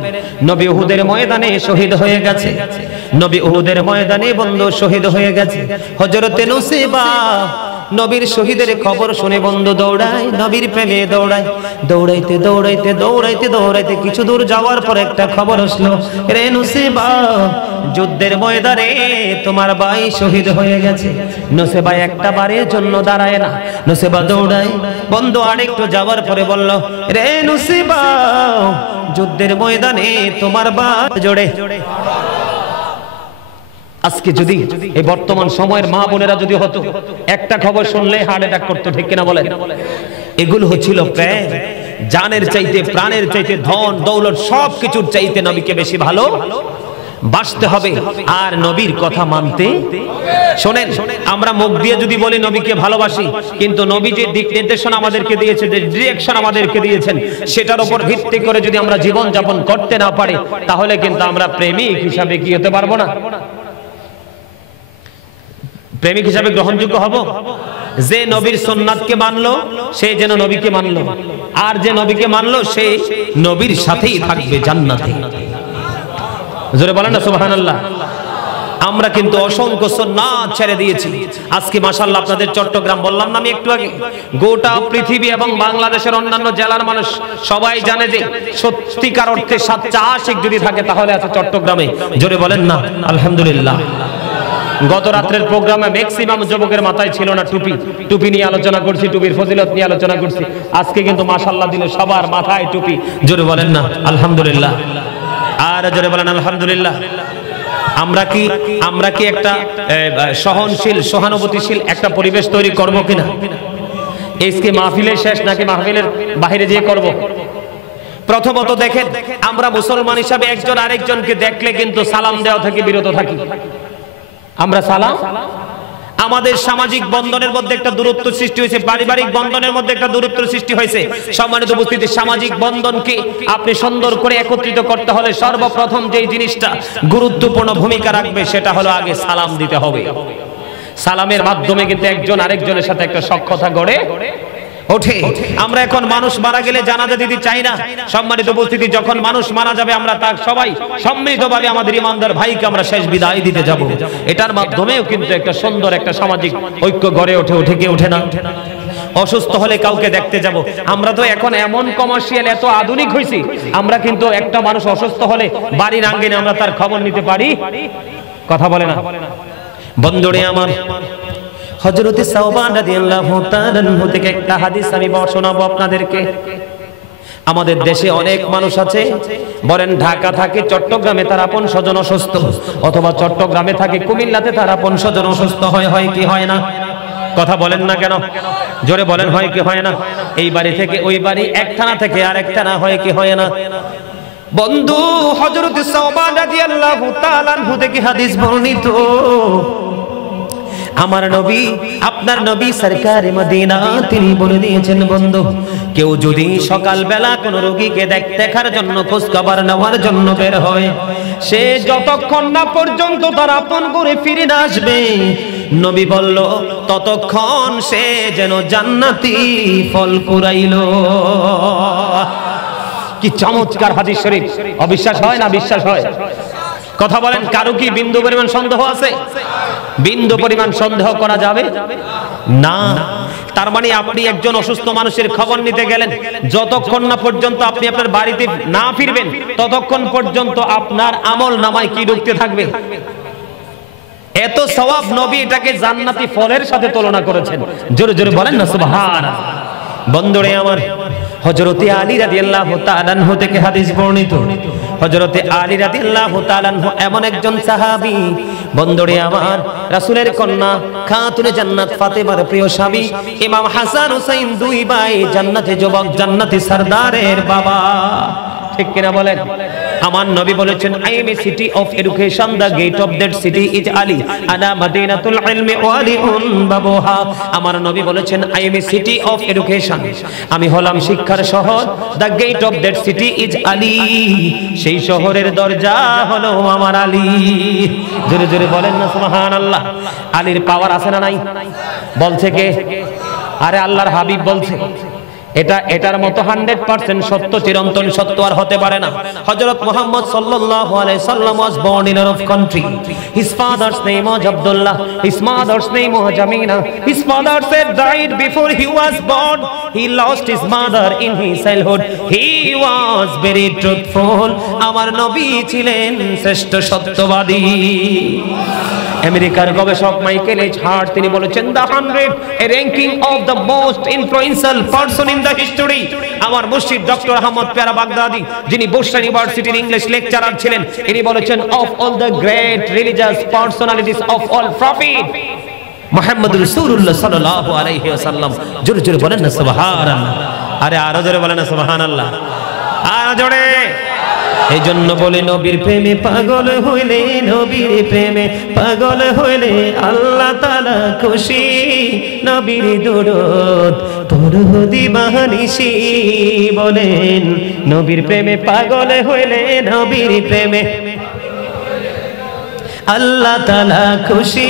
নবী উহুদের ময়দানে শহীদ হয়ে গেছে। নবী উহুদের ময়দানে বন্ধু শহীদ হয়ে গেছে। হযরত নুসাইবা নবীর শহীদের খবর শুনে বন্ধু দৌড়ায়, নবীর প্রেমে দৌড়ায়। দৌড়াইতে দৌড়াইতে দৌড়াইতে দৌড়াইতে কিছু দূর যাওয়ার পর একটা খবর আসলো, রে নুসাইবা যুদ্ধের ময়দানে তোমার ভাই শহীদ হয়ে গেছে। নুসাইবা একটা বারের জন্য দাঁড়ায় না, নুসাইবা দৌড়ায়। বন্ধু আরেকটু যাওয়ার পরে বলল, রে নুসাইবা যুদ্ধের ময়দানে তোমার ভাই, জোরে আজকে যদি এই বর্তমান সময়ের মা বোনেরা যদি হতো, একটা খবর শুনলে হার্ট অ্যাটাক করতো, ঠিক কিনা বলেন? এগুলো হচ্ছিল প্রেম। জানের চাইতে, প্রাণের চাইতে, ধন দৌলত সবকিছুর চাইতে নবীকে বেশি ভালো বাসতে হবে আর নবীর কথা মানতে। শোনেন, আমরা মুখ দিয়ে যদি বলি নবীকে ভালোবাসি, কিন্তু নবী যে দিক নির্দেশনা আমাদেরকে দিয়েছে, যে ডিরেকশন আমাদেরকে দিয়েছেন, সেটার উপর ভিত্তি করে যদি আমরা জীবন যাপন করতে না পারি, তাহলে কিন্তু আমরা প্রেমিক হিসাবে কি হতে পারবো না? প্রেমিক হিসাবে গ্রহণযোগ্য হব? যে নবীর সুন্নাতকে মানলো সে যেন নবীকে মানলো, আর যে নবীকে মানলো সে নবীর সাথেই থাকবে জান্নাতে। জোরে বলেন না সুবহানাল্লাহ। আমরা কিন্তু অসংখ্য সুন্নাত ছেড়ে দিয়েছি। আজকে মাশাআল্লাহ আপনাদের চট্টগ্রাম, বললাম না আমি একটু আগে, গোটা পৃথিবী এবং বাংলাদেশের অন্যান্য জেলার মানুষ সবাই জানে যে সত্যিকার অর্থে সাচ্চা আশিক যদি থাকে তাহলে আছে চট্টগ্রামে। জোরে বলেন না আলহামদুলিল্লাহ। গত রাত্রের প্রোগ্রামে ম্যাক্সিমাম যুবকের মাথায় ছিল না টুপি। টুপি নিয়ে আলোচনা করছি, টুপির ফজিলত নিয়ে আলোচনা করছি। আজকে কিন্তু মাশাআল্লাহ দিলে সবার মাথায় টুপি। জোরে বলেন না আলহামদুলিল্লাহ। আর জোরে বলেন আলহামদুলিল্লাহ। আমরা কি একটা সহনশীল, সহানুভূতিশীল একটা পরিবেশ তৈরি করবো কিনা? আজকে মাহফিলে শেষ নাকি মাহফিলের বাইরে যেয়ে করব? প্রথমত দেখেন, আমরা মুসলমান হিসাবে একজন আরেকজনকে দেখলে কিন্তু সালাম দেওয়া থেকে বিরত থাকি। আমরা সালাম, আমাদের সামাজিক বন্ধনের মধ্যে একটা দূরত্ব সৃষ্টি হয়েছে, পারিবারিক বন্ধনের মধ্যে একটা দূরত্ব সৃষ্টি হয়েছে। সম্মানিত উপস্থিতি, সামাজিক বন্ধনকে আপনি সুন্দর করে একত্রিত করতে হলে সর্বপ্রথম যেই জিনিসটা গুরুত্বপূর্ণ ভূমিকা রাখবে সেটা হলো আগে সালাম দিতে হবে। সালামের মাধ্যমে কিন্তু একজন আরেকজনের সাথে একটা সখ্যতা গড়ে ওঠে। আমরা এখন মানুষ মারা গেলে জানাজা দিতে চাই না। সম্মানিত উপস্থিতি, যখন মানুষ মারা যাবে আমরা তার সবাই সম্মিলিতভাবে আমাদের ইমানদার ভাইকে আমরা শেষ বিদায় দিতে যাব। এটার মাধ্যমেও কিন্তু একটা সুন্দর একটা সামাজিক ঐক্য গড়ে ওঠে। ওঠে কি ওঠে না? অসুস্থ হলে কাউকে দেখতে যাব। আমরা তো এখন এমন কমার্শিয়াল, এত আধুনিক হয়েছি, আমরা কিন্তু একটা মানুষ অসুস্থ হলে বাড়ির আঙ্গিনে আমরা তার খবর নিতে পারি। কথা বলে না বন্ধুরে আমার। হযরত সাওবান রাদিয়াল্লাহু তাআলা আনহু থেকে একটা হাদিস আমি শোনাবো আপনাদেরকে। আমাদের দেশে অনেক মানুষ আছে, বলেন ঢাকা থাকে, চট্টগ্রামে তার আপন স্বজন অসুস্থ, অথবা চট্টগ্রামে থাকে, কুমিল্লাতে তার আপন স্বজন অসুস্থ হয়। হয় কি হয় না? কথা বলেন না কেন? জোরে বলেন, হয় কি হয় না? এই বাড়ি থেকে ওই বাড়ি, এক থানা থেকে আরেক থানা, হয় কি হয় না? বন্ধু, হযরত সাওবান রাদিয়াল্লাহু তাআলা আনহু থেকে হাদিস বর্ণিত। আমার নবী, আপনার নবী সরকারে মদিনা, তিনি বলে দিয়েছেন, বন্ধু, কেউ যদি সকালবেলা কোন রোগীকে দেখার জন্য, খোঁজ খবর নেওয়ার জন্য বের হয়, সে যতক্ষণ না পর্যন্ত তার আপন করে ফিরে না আসবে, নবী বলল ততক্ষণ সে যেন জান্নাতি ফল কুড়াইলো। কি চমৎকার হাদিস শরীফ! অবিশ্বাস হয় না বিশ্বাস হয়? কথা বলেন, কারো কি বিন্দু পরিমাণ সন্দেহ আছে? বিন্দু পরিমাণ সন্দেহ করা যাবে না। তার মানে আপনি একজন অসুস্থ মানুষের খবর নিতে গেলেন, যতক্ষণ না পর্যন্ত আপনি আপনার বাড়িতে না ফিরবেন ততক্ষণ পর্যন্ত আপনার আমল নামায় কি ঢুকতে থাকবে? এত সওয়াব। নবী এটাকে জান্নাতি ফলের সাথে তুলনা করেছেন। জোরে জোরে বলেন না সুবহানাল্লাহ। বন্ধুরে আমার, হযরত আলী রাদিয়াল্লাহু তাআলা আনহু থেকে হাদিস বর্ণিত। হযরত আলী রাদিয়াল্লাহু তাআলা আনহু এমন একজন সাহাবী, বন্ধুরে আমার, রাসূলের কন্যা, খাতুনে জান্নাত ফাতেমার প্রিয় স্বামী, ইমাম হাসান হুসাইন, দুই ভাই জান্নাতে যুবক, জান্নাতি সরদারের বাবা। ঠিক কিনা বলেন? আমার নবী বলেছেন, I am a city of education, the gate of that city is Ali, আনা মাদিনাতুল ইলমি ওয়া আলিউন বাবুহা। আমার নবী বলেছেন, I am a city of education, আমি হলাম শিক্ষার শহর, the gate of that city is Ali, সেই শহরের দরজা হলো আমার আলী। জোরে জোরে বলেন না সুবহানাল্লাহ। আলীর পাওয়ার আছে না নাই? বলছে কে? আরে আল্লাহর হাবিব বলছে। এটার মতো 100% সত্য, চিরন্তন সত্য আর হতে পারে না। হযরত মুহাম্মদ সাল্লাল্লাহু আলাইহি সাল্লাম was born in an Arab country. His father's name was Abdullah, his mother's name was Jamina. His father said died before he was born. He lost his mother in his childhood. He was very truthful, আমার নবী ছিলেন শ্রেষ্ঠ সত্যবাদী। আমেরিকার গবেষক Michael H heart তিনি বলেছেন the 100 A ranking of the most influential person in the history. আমার মুর্শিদ ডক্টর আহমদ পেয়ারা বাগদাদি, যিনি বুশরা ইউনিভার্সিটির ইংলিশ লেকচারার ছিলেন, তিনি বলেছেন of all the great religious personalities of all prophet Muhammad রাসূলুল্লাহ সাল্লাল্লাহু আলাইহি ওয়াসাল্লাম। জোরে জোরে বলেন না সুবহানাল্লাহ। আরে আরো জোরে বলেন না সুবহানাল্লাহ, আরো জোরে। এই জন্য বলে নবীর প্রেমে পাগল হইলে, নবীর প্রেমে পাগল হইলে আল্লাহ তাআলা খুশি। নবীর দরুদ পড়ো দিবানিশি, বলেন নবীর প্রেমে পাগল হইলে, নবীর প্রেমে আল্লাহ তাআলা খুশি।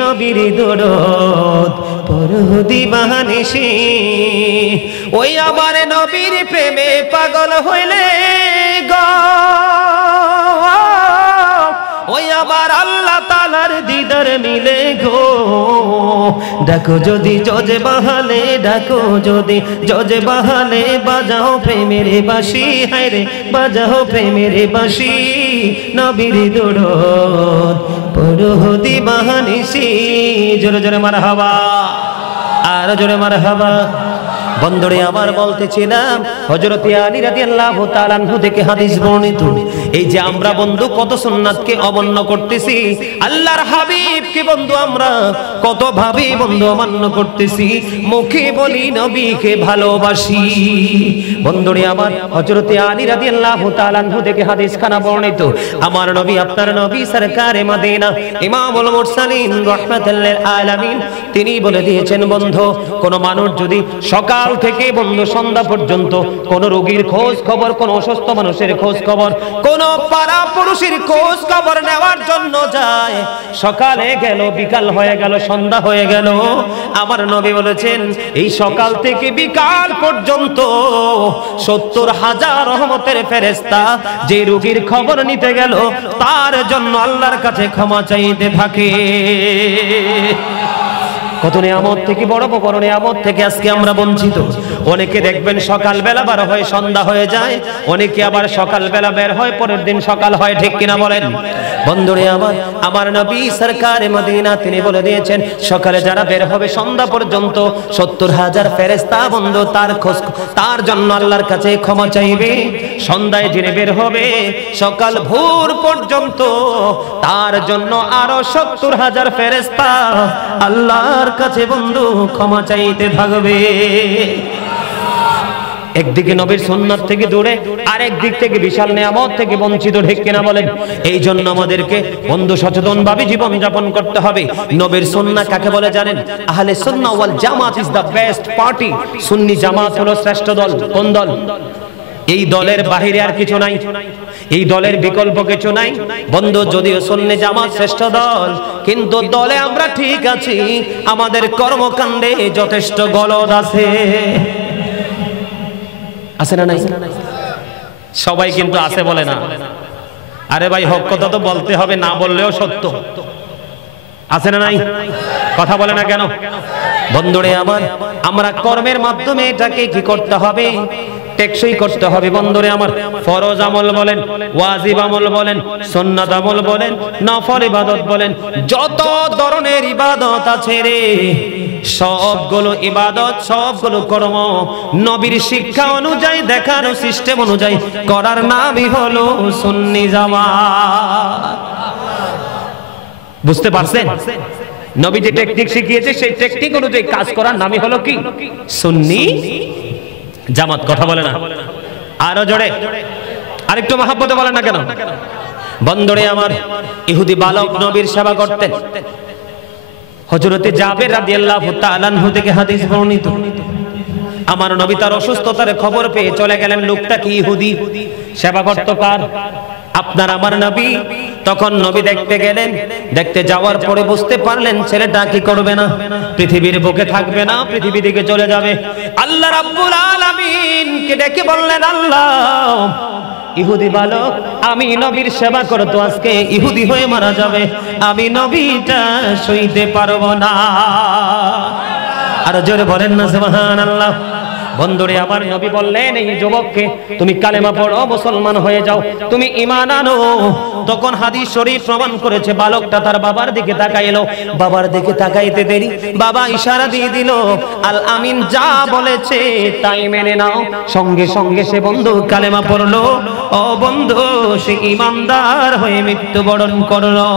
নবীর দরুদ পড়ো দিবানিশি। ওই আমার নবীর প্রেমে পাগল হইলে গো, ওই আমার আল্লাহ তাআলার দিদার মিলে গো। ডাকো যদি জজে বাহালে, ডাকো যদি জজে বাহালে, বাজাও প্রেমের বাঁশি, হায় রে বাজাও প্রেমের বাঁশি। নবীর দরুদ পড়ো দিবানিশি। জোরে জোরে মারহাবা, আর জোরে মারহাবা। বন্ধুরে আমার বলতেছিলাম হযরত আলী রাদিয়াল্লাহু তাআলা আনহু থেকে হাদিস বর্ণিত। এই যে আমরা বন্ধু কত সুন্নাতকে অমান্য করতেছি, আল্লাহর হাবিবকে বন্ধু আমরা কত ভাবে বন্ধু অমান্য করতেছি। মুখে বলি নবীকে ভালোবাসি। বন্ধুরে আমার হযরত আলী রাদিয়াল্লাহু তাআলা আনহু থেকে হাদিস খানা বর্ণিত। আমার নবী আপনার নবী সরকারে মদিনা ইমামুল মুরসালিন রাহমাতুল লিল আলামিন তিনি বলে দিয়েছেন বন্ধু, কোন মানুষ যদি সকাল থেকে বন্ধু সন্ধ্যা পর্যন্ত কোন রোগীর খোঁজ খবর, কোন অসুস্থ মানুষের খোঁজ খবর, কোন পাড়া পুরুষের খোঁজ খবর নেওয়ার জন্য যায়, সকালে গেল, বিকাল হয়ে গেল, সন্ধ্যা হয়ে গেল, আমার নবী বলেছেন এই সকাল থেকে বিকাল পর্যন্ত 70,000 রহমতের ফেরেশতা যে রোগীর খবর নিতে গেল তার জন্য আল্লাহর কাছে ক্ষমা চাইতে থাকে। কত নিয়ামত থেকে, বড় বড় নিয়ামত থেকে আজকে আমরা বঞ্চিত। অনেকে দেখবেন সকালবেলা বার হয় সন্ধ্যা হয়ে যায়, অনেকে আবার সকালবেলা বের হয় পরের দিন সকাল হয়, ঠিক কিনা বলেন? বন্ধুরে আমার নবী সরকারে মদিনা তিনি বলে দিয়েছেন সকালে যারা বের হবে সন্ধ্যা পর্যন্ত 70,000 ফেরেশতা বন্ধু তার খোঁজ, তার জন্য আল্লাহর কাছে ক্ষমা চাইবে। সন্ধ্যায় যিনি বের হবে সকাল ভোর পর্যন্ত তার জন্য আরো 70,000 ফেরেশতা আল্লাহর কাছে বন্ধু ক্ষমা চাইতে থাকবে। একদিকে নবীর সুন্নাত থেকে দূরে, আরেক দিক থেকে বিশাল নিয়ামত থেকে বঞ্চিত, ঠিক কিনা বলেন? এই জন্য আমাদেরকে বন্ধু সচেতন ভাবে জীবন যাপন করতে হবে। নবীর সুন্নাহ কাকে বলে জানেন? আহলে সুন্নাহ ওয়াল জামাত ইজ দ্য বেস্ট পার্টি। সুন্নি জামাত হলো শ্রেষ্ঠ দল। কোন দল? এই দলের বাহিরে আর কিছু নাই, এই দলের বিকল্প কিছু নাই বন্ধু। যদিও সুন্নি জামাত শ্রেষ্ঠ দল, কিন্তু দলে আমরা ঠিক আছি, আমাদের কর্মকাণ্ডে যথেষ্ট গলদ আছে। আছে না নাই? সবাই কিন্তু আছে বলে না। আরে ভাই হক কথা তো বলতে হবে, না বললেও সত্য। আছে না নাই? কথা বলে না কেন? বন্ধুরে আমরা কর্মের মাধ্যমে এটাকে কি করতে হবে? টেকসই করতে হবে। বন্ধুরে আমার ফরজ আমল বলেন, ওয়াজিব আমল বলেন, সুন্নাত আমল বলেন, নফল ইবাদত বলেন, যত ধরনের ইবাদত আছে রে, সবগুলো ইবাদত, সবগুলো কর্ম নবীর শিক্ষা অনুযায়ী, দেখানো সিস্টেম অনুযায়ী করার নামই হলো সুন্নি জামাত। বুঝতে পারছেন? নবী যে টেকনিক শিখিয়েছে সেই টেকনিক অনুযায়ী কাজ করার নামই হলো কি? সুন্নি জামাত। কথা বলে না? আরো জোরে, আরেকটু মহব্বতে বলেন না কেন? বন্ধুরে আমার ইহুদি বালক নবীর সেবা করতেন। হযরতে জাবের রাদিয়াল্লাহু তাআলা আনহু থেকে হাদিস বর্ণিত। আমার নবী তার অসুস্থতার খবর পেয়ে চলে গেলেন। লোকটা কি ইহুদি, সেবা করত কার? আপনার আমার নবী। তখন নবী দেখতে গেলেন, দেখতে যাওয়ার পরে বুঝতে পারলেন ছেলেটা কি করবে না, পৃথিবীর বুকে থাকবে না, পৃথিবী দিকে চলে যাবে। আল্লাহ রাব্বুল আলামিন কে ডেকে বললেন, আল্লাহ ইহুদি বালক আমি নবীর সেবা করতো, আজকে ইহুদি হয়ে মারা যাবে, আমি নবীটা সইতে পারবো না। আর জোরে বলেন না সুবহানাল্লাহ। বন্ধুরে আমার নবী বললেন এই যুবককে তুমি কালেমা পড়ো মুসলমান হয়ে যাও তুমি ঈমান আনো তখন হাদিস শরীফ প্রমাণ করেছে বালকটা তার বাবার দিকে তাকাইলো বাবার দিকে তাকাইতে দেরি বাবা ইশারা দিয়ে দিল আল আমিন যা বলেছে তাই মেনে নাও সঙ্গে সঙ্গে সে বন্ধু কালেমা পড়লো ও বন্ধু সে ঈমানদার হয়ে মৃত্যুবরণ করলো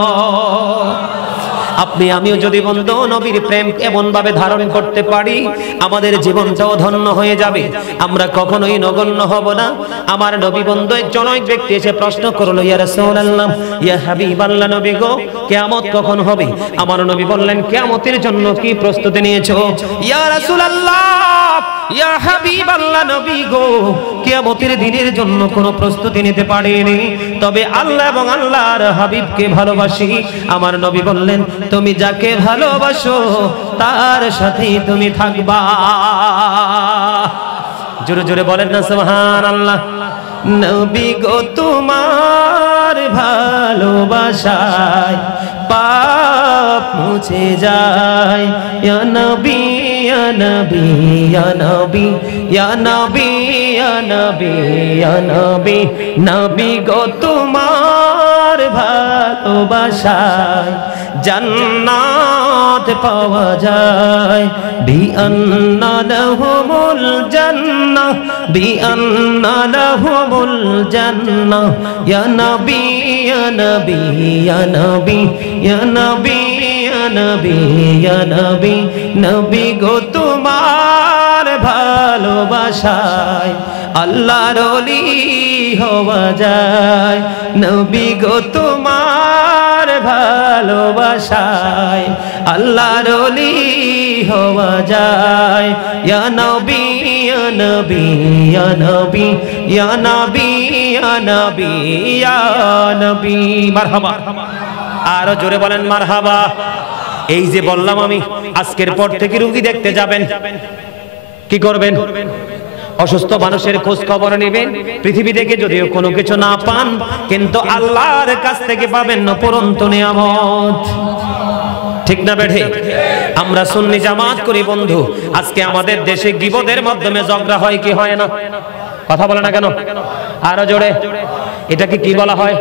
আপনি আমিও যদি বন্ধু নবীর প্রেম এমন ভাবে ধারণ করতে পারি আমাদের জীবনটাও ধন্য হয়ে যাবে আমরা কখনোই নগণ্য হব না আমার নবী বন্ধু একজন ব্যক্তি এসে প্রশ্ন করলো ইয়া রাসূলুল্লাহ ইয়া হাবিবাল্লাহ নবী গো কিয়ামত কখন হবে আমার নবী বললেন কিয়ামতের জন্য কি প্রস্তুতি নিয়েছো ইয়া রাসূলুল্লাহ ইয়া হাবিবাল্লাহ নবী গো কিয়ামতের দিনের জন্য কোনো প্রস্তুতি নিতে পারিনি তবে আল্লাহ এবং আল্লাহর হাবিবকে ভালোবাসি আমার নবী বললেন তুমি যাকে ভালোবাসো তার সাথে তুমি থাকবা জোরে জোরে বলেন না সুবহানাল্লাহ নবী গো তোমার ভালোবাসায় পাপ মুছে যায় ইয়া নবী ইয়া নবী ইয়া নবী ইয়া নবী ইয়া নবী ইয়া নবী নবী গো তোমার ভালোবাসায় জান্নাত পাওয়া যায় বিআন্না লাহুমুল জান্নাহ বিআন্না লাহুমুল জান্নাহ ইয়া নবী ইয়া নবী ইয়া নবী ইয়া নবী ইয়া নবী ইয়া নবী নবী গো তোমার ভালোবাসায় আল্লাহর ওলি হওয়া যায় নবী গো তোমার ভালোবাসায় আল্লাহর ওলি হওয়া যায় ইয়া নবী ইয়া নবী ইয়া নবী ইয়া নবী ইয়া নবী ইয়া নবী মারহাবা আরো জোরে বলেন মারহাবা এই যে বললাম আমি আজকের পর থেকে রোগী দেখতে যাবেন কি করবেন অসুস্থ মানুষের খোঁজ খবর নেবেন পৃথিবী থেকে যদিও কোনো কিছু না পান কিন্তু আল্লাহর কাছ থেকে পাবেন অপরন্ত নিয়ামত ঠিক না বেঠে আমরা সুন্নি জামাত করি বন্ধু আজকে আমাদের দেশে গীবতের মাধ্যমে ঝগড়া হয় কি হয় না কথা বলে না কেন আরো জোরে এটাকে কি বলা হয়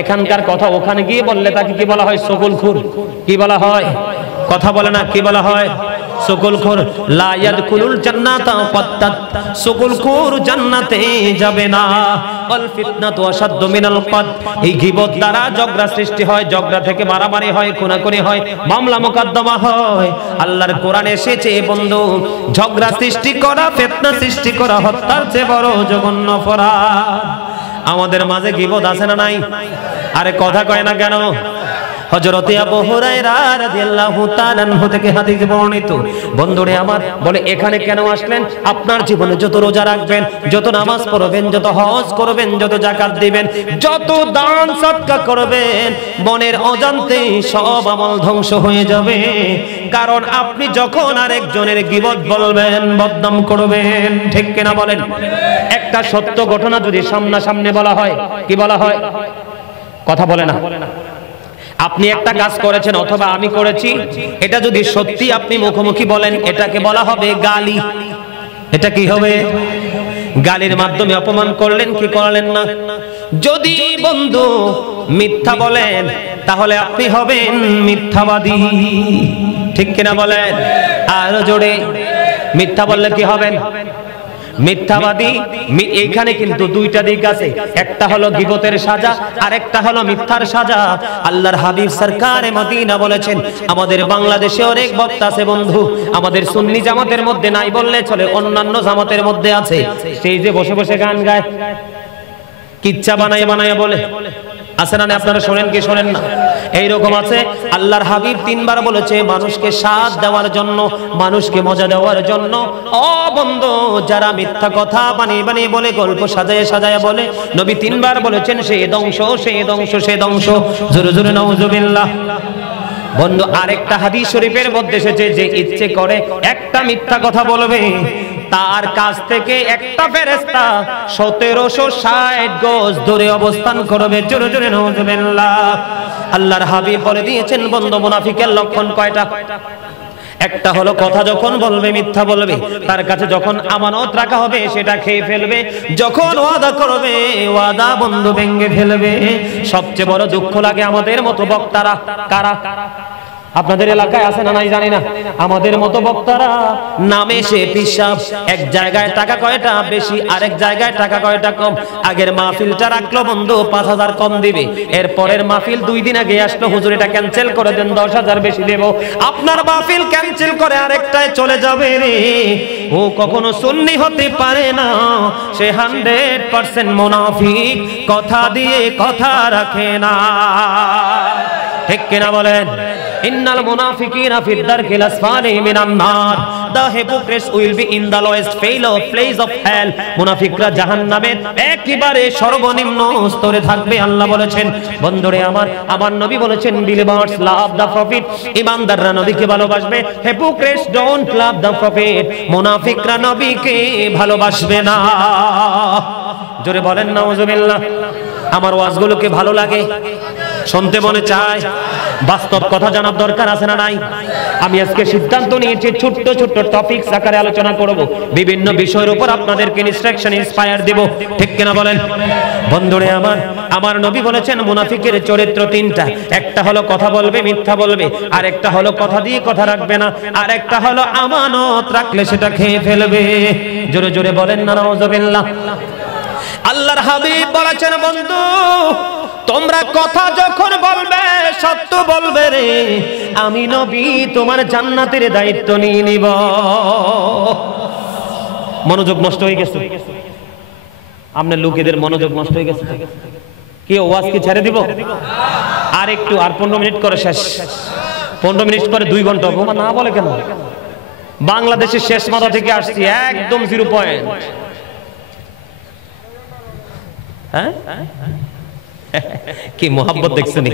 এখানকার কথা ওখানে গিয়ে বললে তাকে কি বলা হয় সকুলখুর কি বলা হয় কথা বলে না কি বলা হয় সকুলখুর লা ইয়াদখুলুল জান্নাতা কাত্তাত সকুলখুর জান্নাতে যাবে না আল ফিতনাতু আশাদ্দু মিনাল কত এই গীবত দ্বারা ঝগড়া সৃষ্টি হয় ঝগড়া থেকে মারামারি হয় খুনাখুনি হয় মামলা মোকদ্দমা হয় আল্লাহর কোরআনে এসেছে বন্ধু ঝগড়া সৃষ্টি করা ফিতনা সৃষ্টি করা হত্যার চেয়ে বড় জঘন্য অপরাধ আমাদের মাঝে গীবত আছে না নাই আরে কথা কয় না কেন হযরত আবু হুরায়রা রাদিয়াল্লাহু তাআলা আনহু থেকে হাদিস বর্ণিত বন্ধুরে আমার বলে এখানে কেন আসলেন আপনার জীবনে যত রোজা রাখবেন যত নামাজ পড়বেন যত হজ করবেন যত যাকাত দিবেন যত দান সদকা করবেন মনের অজান্তে সব আমল ধ্বংস হয়ে যাবে কারণ আপনি যখন আরেকজনের গীবত বলবেন বদনাম করবেন ঠিক কিনা বলেন একটা সত্য ঘটনা যদি সামনাসামনি বলা হয় কি বলা হয় কথা বলে না আপনি একটা কাজ করেছেন অথবা আমি করেছি এটা যদি সত্যি আপনি মুখোমুখি বলেন এটাকে বলা হবে গালি এটা কি হবে গালির মাধ্যমে অপমান করলেন কি করলেন না যদি বন্ধু মিথ্যা বলেন তাহলে আপনি হবেন মিথ্যাবাদী ঠিক কিনা বলেন আরো জোরে মিথ্যা বললে কি হবেন মিথ্যাবাদী এইখানে কিন্তু দুইটা দিক আছে একটা হলো গীবতের সাজা আর একটা হলো মিথ্যার সাজা আল্লাহর হাবিব সরকারে মদিনা বলেছেন আমাদের বাংলাদেশে অনেক বক্তা আছে বন্ধু আমাদের সুন্নি জামাতের মধ্যে নাই বললে চলে অন্যান্য জামাতের মধ্যে আছে সেই যে বসে বসে গান গায় কিচ্ছা বানায় বানায় বলে আছে না আপনারা শুনেন কি শুনেন না এইরকম আছে আল্লাহর হাবিব তিনবার বলেছে মানুষকে স্বাদ দেওয়ার জন্য মানুষকে মজা দেওয়ার জন্য ও বন্ধু যারা মিথ্যা কথা বানিয়ে বানিয়ে বলে গল্প সাজায় সাজায় বলে নবী তিনবার বলেছেন সে ধ্বংস সে ধ্বংস সে ধ্বংস জোরে জোরে নাউজুবিল্লাহ বন্ধু আরেকটা হাদিস শরীফের মধ্যে এসেছে যে ইচ্ছে করে একটা মিথ্যা কথা বলবে তার কাছ থেকে একটা ফেরেশতা 1760 গজ দূরে অবস্থান করবে জোরে জোরে নাউজুবিল্লাহ আল্লাহর হাবিব বলে দিয়েছেন বন্ধু মুনাফিকের লক্ষণ কয়টা একটা হলো কথা যখন বলবে মিথ্যা বলবে, তার কাছে যখন আমানত রাখা হবে সেটা খেয়ে ফেলবে, যখন ওয়াদা করবে ওয়াদা বন্ধু ভেঙে ফেলবে। সবচেয়ে বড় দুঃখ লাগে আমাদের মতো বক্তারা, কারা আপনাদের এলাকায় আছে না নাই জানি না, আমাদের মতো বক্তারা নামে সে পিসাব, এক জায়গায় টাকা কয়টা বেশি, আরেক জায়গায় টাকা কয়টা কম। আগের মাহফিলটা রাখলো বন্ধু 5,000 কম দিবে, এর পরের মাহফিল 2 দিন আগে আসলো হুজুর এটা ক্যান্সেল করে দেন 10,000 বেশি দেব। আপনার মাহফিল ক্যান্সেল করে আরেকটায় চলে যাবে রে। ও কখনো সুন্নি হতে পারে না, সে 100% মুনাফিক, কথা দিয়ে কথা রাখে না। ঠিক কিনা বলেন? ইন্নাল মুনাফিকিনা ফিদ দারকিল আসফালি মিনান নার, the hypocrites will be in the lowest place of hell। মুনাফিকরা জাহান্নামের একেবারে সর্বনিম্ন স্তরে থাকবে আল্লাহ বলেছেন। বন্ধুরে আমার নবী বলেছেন believers love the prophet, ঈমানদাররা নবীকে ভালোবাসবে, hypocrites don't love the prophet, মুনাফিকরা নবীকে ভালোবাসবে না। জোরে বলেন নাউজুবিল্লাহ। আমার ওয়াজগুলোকে ভালো লাগে, শুনতে মনে চায়, বাস্তব কথা জানার দরকার আছে না নাই? আমি আজকে সিদ্ধান্ত নিয়েছি ছোট্ট ছোট্ট টপিকস আকারে আলোচনা করব, বিভিন্ন বিষয়ের উপর আপনাদেরকে ইনস্ট্রাকশন ইন্সপায়ার দেব। ঠিক কিনা বলেন? বন্ধুরে আমার নবী বলেছেন মুনাফিকের চরিত্র 3টা। একটা হলো কথা বলবে মিথ্যা বলবে, আর একটা হলো কথা দিয়ে কথা রাখবে না, আর একটা হলো আমানত রাখলে সেটা খেয়ে ফেলবে। জোরে জোরে বলেন না নাউজুবিল্লাহ। আল্লাহর হাবিব বলেছেন বন্ধু তোমরা কথা যখন বলবে সত্য বলবে রে, আমি নবী তোমার জান্নাতের দায়িত্ব নিয়ে নিব। মনোযোগ নষ্ট হয়ে গেছে, আপনার লোকেদের মনোযোগ নষ্ট হয়ে গেছে। কি ওয়াজ কি ছেড়ে দিব? আর একটু, আর 15 মিনিট করে শেষ। 15 মিনিট করে 2 ঘন্টা হবে না বলে কেন? বাংলাদেশের শেষ মাথা থেকে আসছি, একদম 0 পয়েন্ট। হ্যাঁ কি মোহাব্বত দেখছেন?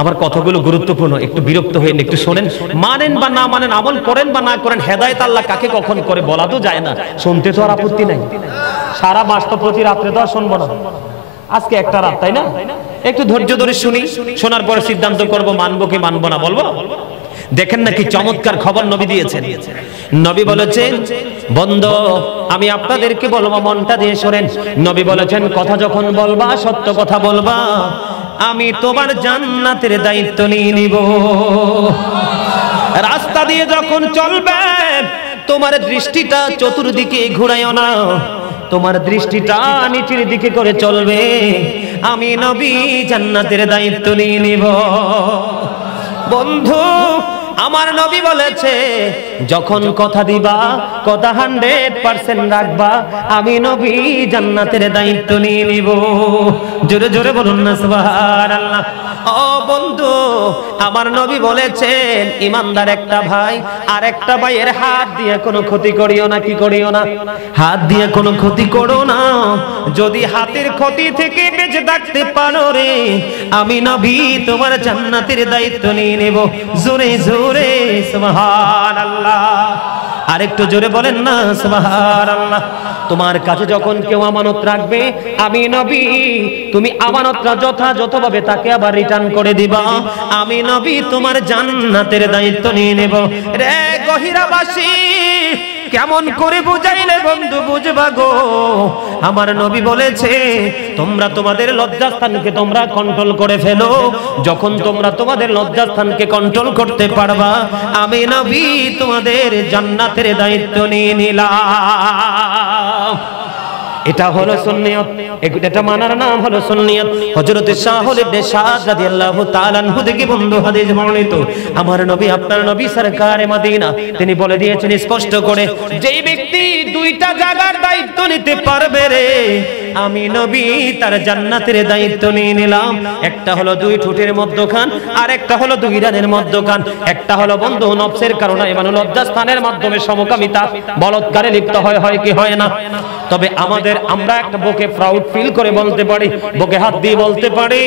আমার কথাগুলো গুরুত্বপূর্ণ, একটু বিরক্ত হয়ে একটু শোনেন। মানেন বা না মানেন, আমল করেন বা না করেন, হেদায়েত আল্লাহ কাকে কখন করে বলা তো যায় না। শুনতে তো আর আপত্তি নাই, সারা মাস তো প্রতি রাত্রে তো আর শুনবো না, আজকে একটা রাত, তাই না? একটু ধৈর্য ধরে শুনি, শোনার পরে সিদ্ধান্ত করব মানবো কি মানবো না। বলবো? দেখেন নাকি চমৎকার খবর নবী দিয়েছেন। নবী বলেছেন বন্ধু আমি আপনাদেরকে বলবো, মনটা দিয়ে শোনেন। নবী বলেছেন কথা যখন বলবা সত্য কথা বলবা, আমি তোমার জান্নাতের দায়িত্ব নিয়ে নিব। রাস্তা দিয়ে যখন চলবে তোমার দৃষ্টিটা চতুর্দিকে ঘুরাইও না, তোমার দৃষ্টিটা নিচের দিকে করে চলবে, আমি নবী জান্নাতের দায়িত্ব নিয়ে নিব। বন্ধু আমার নবী বলেছে যখন কথা দিবা কথা 100% রাখবা, আমি নবী জান্নাতের দায়িত্ব নিয়ে নিব। জোরে জোরে বলুন না সুবহানাল্লাহ। ও বন্ধু আমার নবী বলেছেন ইমানদার একটা ভাই আর একটা ভাইয়ের হাত দিয়ে কোনো ক্ষতি করিও না। কি করিও না? হাত দিয়ে কোনো ক্ষতি করো না। যদি হাতের ক্ষতি থেকে বেঁচে থাকতে পারো রে, আমি নবী তোমার জান্নাতের দায়িত্ব নিয়ে নেব। জোরে জোরে সুবহানাল্লাহ। আরেকটু জোরে বলেন না সুবহানাল্লাহ। তোমার কাছে যখন কেউ আমানত রাখবে, আমি নবী তুমি আমানতটা যথাযথভাবে তাকে আবার রিটার্ন করে দিবা, আমি নবী তোমার জান্নাতের দায়িত্ব নিয়ে নেব। রে গহিরাবাসী কেমন করে বুঝাইলে বন্ধু বুঝবা গো? আমার নবী বলেছে তোমরা তোমাদের লজ্জাস্থানকে তোমরা কন্ট্রোল করে ফেলো। যখন তোমরা তোমাদের লজ্জাস্থানকে কন্ট্রোল করতে পারবা, আমি নবী তোমাদের জান্নাতের দায়িত্ব নিয়ে নিলাম। এটা হলো সুন্নিয়ত, এটা মানার নাম হলো সুন্নিয়ত। হযরত শাহুল ইবনে সাদ রাদিয়াল্লাহু তাআলা আনহু থেকে বন্ধু হাদিস বর্ণিত, আমার নবী আপনার নবী সরকারে মদিনা তিনি বলে দিয়েছেন স্পষ্ট করে, যেই ব্যক্তি 2টা জায়গার দায়িত্ব নিতে পারবে রে, আমি নবী তার জান্নাতের দায়িত্ব নিয়ে নিলাম। একটা হলো 2 ঠোঁটের মধ্যখান, আর একটা হলো 2 রানের মধ্যখান। একটা হলো বন্ধু নফসের কারণে মানে লজ্জাস্থানের মাধ্যমে সমকামিতা বলৎকারে লিপ্ত হয় কি হয় না? তবে আমরা একটা বুকে প্রাউড ফিল করে বলতে পারি, বুকে হাত দিয়ে বলতে পারি,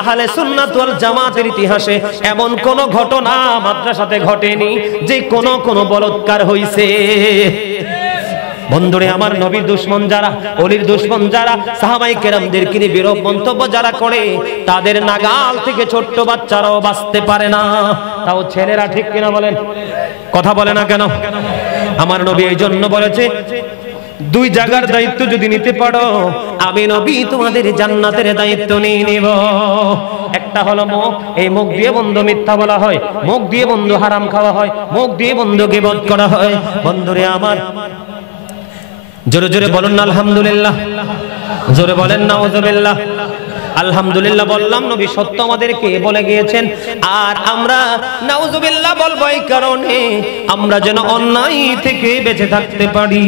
আহলে সুন্নাত ওয়াল জামাতের ইতিহাসে এমন কোন ঘটনা মাদ্রাসাতে ঘটেনি যে কোন বলৎকার হইছে। বন্ধুরে আমার নবীর দুশমন যারা, ওলির দুশমন যারা, সাহাবায়ে কেরামদেরকে নিয়ে বিরূপ মন্তব্য যারা করে, তাদের নাগাল থেকে ছোট্ট বাচ্চারাও বাঁচতে পারে না। তাও ছেলেরা, ঠিক কিনা বলেন? কথা বলে না কেন? আমার নবী এই জন্য বলেছে, দুই জায়গার দায়িত্ব যদি নিতে পারো, আমি নবী তোমাদের জান্নাতের দায়িত্ব নিয়ে নেব। একটা হলো মুখ, এই মুখ দিয়ে বন্ধু মিথ্যা বলা হয়, মুখ দিয়ে বন্ধু হারাম খাওয়া হয়, মুখ দিয়ে বন্ধু গীবত করা হয়। বন্ধুরে আমার, জোরে জোরে বলুন না আলহামদুলিল্লাহ, জোরে বলেন নাউজুবিল্লাহ। আলহামদুলিল্লাহ বললাম, নবী সত্য আমাদেরকে বলে গিয়েছেন। আর আমরা নাউজুবিল্লাহ বলবো এই কারণে আমরা যেন অন্যায় থেকে বেঁচে থাকতে পারি।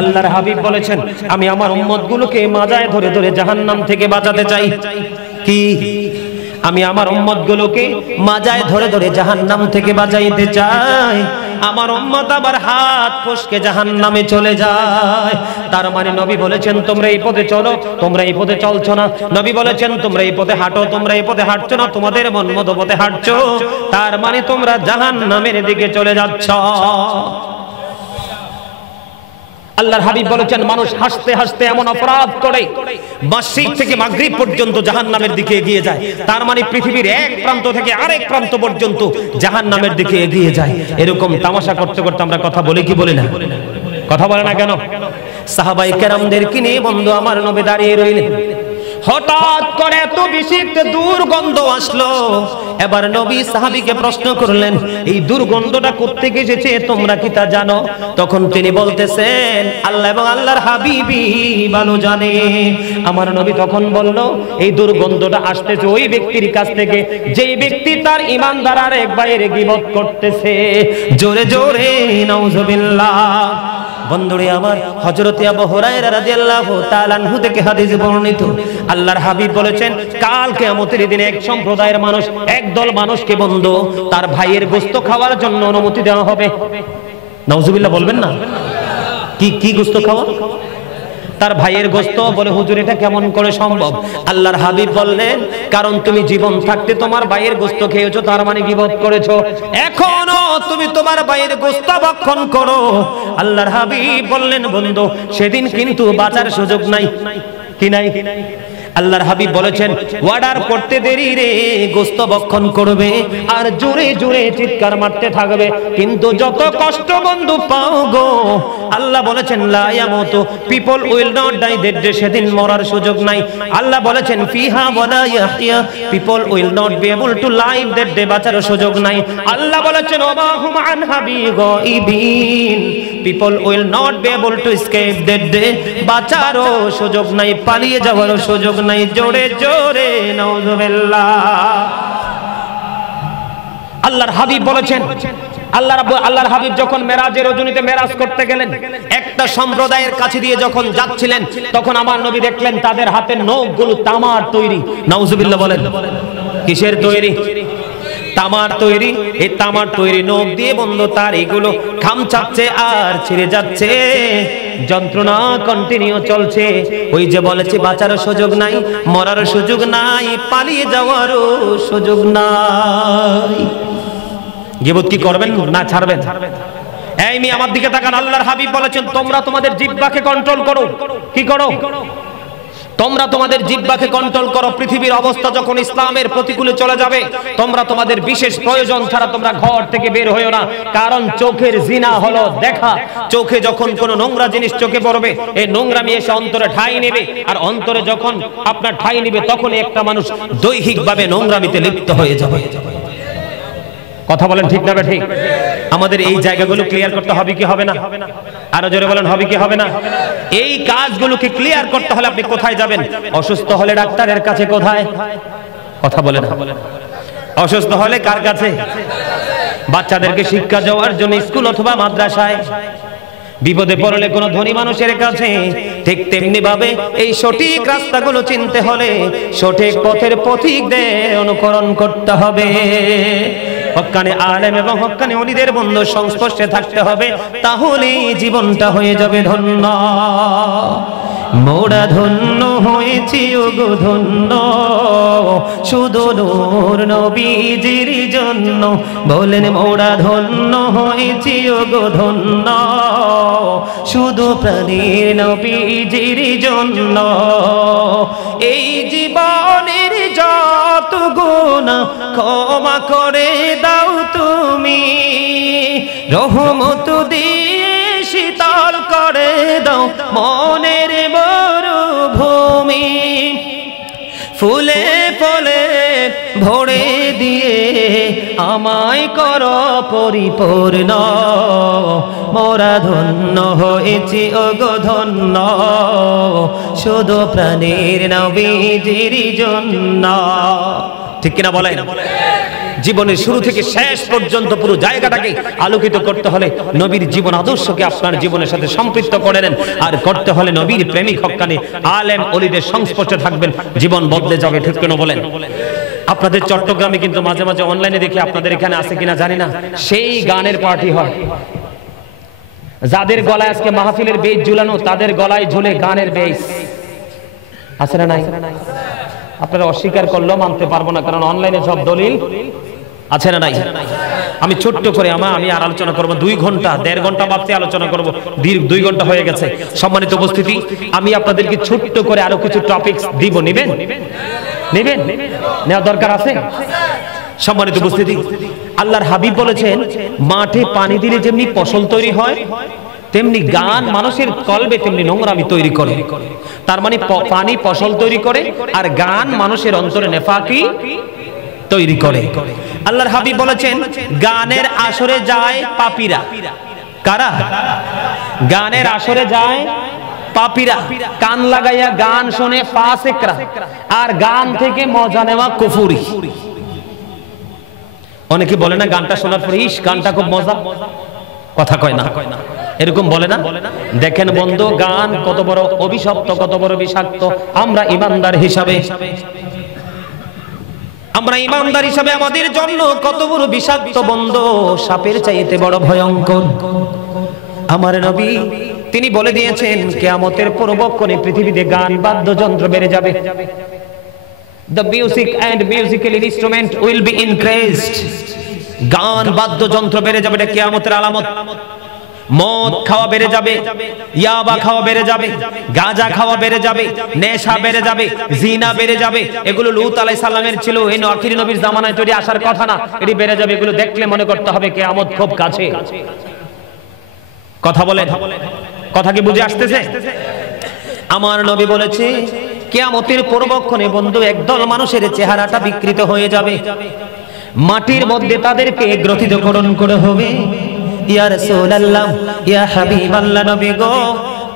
আল্লাহর হাবিব বলেছেন, আমি আমার উম্মতগুলোকে মাজায় ধরে ধরে জাহান্নাম থেকে বাঁচাতে চাই। কি? আমি আমার উম্মতগুলোকে মাজায় ধরে ধরে জাহান্নাম থেকে বাঁচাইতে চাই। আমার উম্মত আবার হাত ফসকে জাহান্নামে চলে যায়। তার মানে নবী বলেছেন, তোমরা এই পথে চলো, তোমরা এই পথে চলছো না। নবী বলেছেন, তোমরা এই পথে হাঁটো, তোমরা এই পথে হাঁটছো না, তোমাদের মন মতো পথে হাঁটছো। তার মানে তোমরা জাহান্নামের দিকে চলে যাচ্ছ। আল্লাহর হাবিব বলেছেন, মানুষ হাসতে হাসতে এমন অপরাধ করে মাসরিক থেকে মাগরিব পর্যন্ত জাহান্নামের দিকে এগিয়ে যায়। তার মানে পৃথিবীর এক প্রান্ত থেকে আরেক প্রান্ত পর্যন্ত জাহান্নামের দিকে এগিয়ে যায়। এরকম তামাশা করতে করতে আমরা কথা বলি কি বলি না? কথা বলে না কেন? সাহাবায়ে কেরামদেরকে নিয়ে বন্ধু আমার নবী দাঁড়িয়ে রইলেন। হঠাৎ করে এত বেশি একটা দুর্গন্ধ আসলো। এবার নবী সাহাবীকে প্রশ্ন করলেন, এই দুর্গন্ধটা কোত্থেকে এসেছে, তোমরা কি তা জানো? তখন তিনি বলতেছেন, আল্লাহ এবং আল্লাহর হাবিবই ভালো জানে। আমার নবী তখন বলল, এই দুর্গন্ধটা আসতেছে ওই ব্যক্তির কাছ থেকে যেই ব্যক্তি তার ঈমানদার আরেক ভাইয়ের গীবত করতেছে। জোরে জোরে নাউজুবিল্লাহ। বন্ধুরে আমার, হযরতে আবু হুরায়রা রাদিয়াল্লাহু তাআলা আনহু থেকে হাদিস বর্ণিত, আল্লাহর হাবিব বলেছেন, কাল কিয়ামতের দিনে এক সম্প্রদায়ের মানুষ, একদল মানুষকে বন্ধু তার ভাইয়ের গোশত খাওয়ার জন্য অনুমতি দেওয়া হবে। নাউজুবিল্লাহ বলবেন না? কি কি গোশত খাওয়া? তার ভাইয়ের গোশত। বলে, হুজুর এটা কেমন করে সম্ভব? আল্লাহর হাবিব বললেন, কারণ তুমি জীবন থাকতে তোমার ভাইয়ের গোশত খেয়েছো, তার মানে গীবত করেছো। এখনো তুমি তোমার ভাইয়ের গোশত ভক্ষণ করো। আল্লাহর হাবিব বললেন, বন্ধু সেদিন কিন্তু বাঁচার সুযোগ নাই। কি নাই? আল্লাহর হাবিব বলেছেন, ওয়ার্ডার করতে দেরি রে, গোশত ভক্ষণ করবে আর জোরে জোরে চিৎকার মারতে থাকবে, কিন্তু যত কষ্ট বন্ধু পাও গো, আল্লাহ বলেছেন লা ইয়ামুতু, people will not die, that day, সেদিন মরার সুযোগ নাই। আল্লাহ বলেছেন ফিহা ওয়ালা ইয়াহইয়া, people will not be able to live, that day, বাঁচার সুযোগ নাই। আল্লাহ বলেছেন ওয়া হুম আনহা বিগাইবিন, people will not be able to escape, that day, বাঁচারও সুযোগ নাই, পালিয়ে যাওয়ারও সুযোগ নাই। জোরে জোরে নাউজুবিল্লাহ। আল্লাহর হাবিব বলেছেন, আল্লাহর হাবিব যখন মেরাজের রজনীতে মেরাজ করতে গেলেন, একটা সম্প্রদায়ের কাছে দিয়ে যখন যাচ্ছিলেন, তখন আমার নবী দেখলেন তাদের হাতের নখগুলো তামার তৈরি। নাউজুবিল্লাহ বলেন। কিসের তৈরি? তামার তৈরি। এই তামার তৈরি নখ দিয়ে বন্ধু তার এগুলো খামচাচ্ছে আর ছিঁড়ে যাচ্ছে। যন্ত্রণা কন্টিনিউ চলছে। ওই যে বলেছে বাঁচারও সুযোগ নাই, মরারও সুযোগ নাই, পালিয়ে যাওয়ারও সুযোগ নাই। গীবত কি করবেন না ছাড়বেন? এই মেয়ে আমার দিকে তাকান। আল্লাহর হাবিব বলেছেন, তোমরা তোমাদের জিহ্বাকে কন্ট্রোল করো। কি করো? তোমরা তোমাদের জিহ্বাকে কন্ট্রোল করো। পৃথিবীর অবস্থা যখন ইসলামের প্রতিকূলে চলে যাবে, তোমরা তোমাদের বিশেষ প্রয়োজন ছাড়া তোমরা ঘর থেকে বের হইও না। কারণ চোখের জিনা হলো দেখা। চোখে যখন কোনো নোংরা জিনিস চোখে পড়বে, এই নোংরামি এসে অন্তরে ঠাঁই নেবে, আর অন্তরে যখন আপনার ঠাঁই নেবে, তখনই একটা মানুষ দৈহিকভাবে নোংরামিতে লিপ্ত হয়ে যাবে। কথা বলেন ঠিক না ঠিক? আমাদের এই জায়গাগুলো ক্লিয়ার করতে হবে কি হবে না? আরো জোরে বলেন, হবে কি হবে না? এই কাজগুলোকে ক্লিয়ার করতে হলে আপনি কোথায় যাবেন? অসুস্থ হলে ডাক্তারের কাছে। কোথায়? কথা বলেন। অসুস্থ হলে কার কাছে? বাচ্চাদেরকে শিক্ষা দেওয়ার জন্য স্কুল অথবা মাদ্রাসায়। বিপদে পড়লে কোনো ধনী মানুষের কাছে। ঠিক তেমনি ভাবে এই সঠিক রাস্তাগুলো চিনতে হলে সঠিক পথের পথিকদের অনুকরণ করতে হবে। হক্কানি আলেম এবং হক্কানি ওলিদের বন্ধুর সংস্পর্শে থাকতে হবে, তাহলেই জীবনটা হয়ে যাবে ধন্য। মোরা ধন্য হয়েছি ওগো ধন্য, শুধু নূর নবীজির জন্য। বলেন মোরা ধন্য হয়েছি ওগো ধন্য, শুধু প্রাণের নবীজির জন্য। এই জীবনের যত গুনাহ ক্ষমা করে দাও তুমি, রহমত দিয়ে শীতল করে দাও মনের মরুভূমি, ফুলে ফলে ভরে দিয়ে আমায় কর পরিপূর্ণ, মোরা ধন্য হয়েছি ওগো ধন্য, শুধু প্রাণের নবীজির জন্য। ঠিক কিনা বলেন? জীবনের শুরু থেকে শেষ পর্যন্ত পুরো জায়গাটাকে আলোকিত করতে হলে নবীর জীবন আদর্শকে আপনার জীবনের সাথে সম্পৃক্ত করে নেন, আর করতে হলে নবীর প্রেমিক হক্কানি আলেম ওলিদের সংস্পর্শে থাকবেন, জীবন বদলে যাবে। ঠিক কিনা বলেন? আপনাদের চট্টগ্রামে কিন্তু মাঝে মাঝে অনলাইনে দেখি, আপনাদের এখানে আছে কিনা জানি না, সেই গানের পার্টি হয়। যাদের গলায় আজকে মাহফিলের বেজ ঝুলানো, তাদের গলায় ঝুলে গানের বেজ আছে না নাই? আপনারা অস্বীকার করলেও মানতে পারবো না, কারণ অনলাইনে সব দলিল আছে না নাই? আমি ছোট্ট করে আমি আর আলোচনা করবো 2 ঘন্টা 1.5 ঘন্টা ভাবতে আলোচনা করব, দীর্ঘ 2 ঘন্টা হয়ে গেছে। সম্মানিত উপস্থিতি, আমি আপনাদেরকে ছোট্ট করে আরো কিছু টপিকস দিব, নেবেন? নেওয়া দরকার আছে? সম্মানিত উপস্থিতি, আল্লাহর হাবিব বলেছেন, মাঠে পানি দিলে যেমনি ফসল তৈরি হয়, তেমনি গান মানুষের কলবে তেমনি নোংরামি তৈরি করে। তার মানে পানি ফসল তৈরি করে, আর গান মানুষের অন্তরে নেফাকি তৈরি করে। আল্লাহর হাবিব বলেছেন, গানের আসরে যায় পাপীরা। কারা? গানের আসরে যায় পাপীরা, কান লাগাইয়া গান শুনে ফাসিকরা, আর গান থেকে মজা নেওয়া কুফরি। অনেকে বলে না গানটা শোনার পরে, ইস গানটা খুব মজা, কথা কয় না, এরকম বলে না? দেখেন বন্ধু, গান কত বড় অভিশপ্ত, কত বড় বিষাক্ত। আমরা ইমানদার হিসাবে আমাদের জন্য কত বড় বিষাক্ত বন্ধু, সাপের চাইতে বড় ভয়ঙ্কর। আমার নবী তিনি বলে দিয়েছেন, কিয়ামতের পূর্বক্ষণে পৃথিবীতে গান বাদ্যযন্ত্র বেড়ে যাবে। The music and musical instrument will be increased. গান বাদ্যযন্ত্র বেড়ে যাবে, এটা কিয়ামতের আলামত। মদ খাওয়া বেড়ে যাবে, ইয়াবা খাওয়া বেড়ে যাবে, গাঁজা খাওয়া বেড়ে যাবে, নেশা বেড়ে যাবে, জিনা বেড়ে যাবে। এগুলো লূত আলাইহিস সালামের ছিল, এই আখিরি নবীর জামানায় তৈরি আসার কথা না, এটি বেড়ে যাবে। এগুলো দেখলে মনে করতে হবে কিয়ামত খুব কাছে। কথা বলেন, কথা কি বুঝে আসতেছে? আমার নবী বলেছে, কিয়ামতের পূর্বক্ষণে বন্ধু একদল মানুষের চেহারাটা বিকৃত হয়ে যাবে, মাটির মধ্যে তাদেরকে গ্রথিতকরণ করে হবে। ইয়া রাসূলুল্লাহ, ইয়া হাবিবাল্লাহ, নবী গো,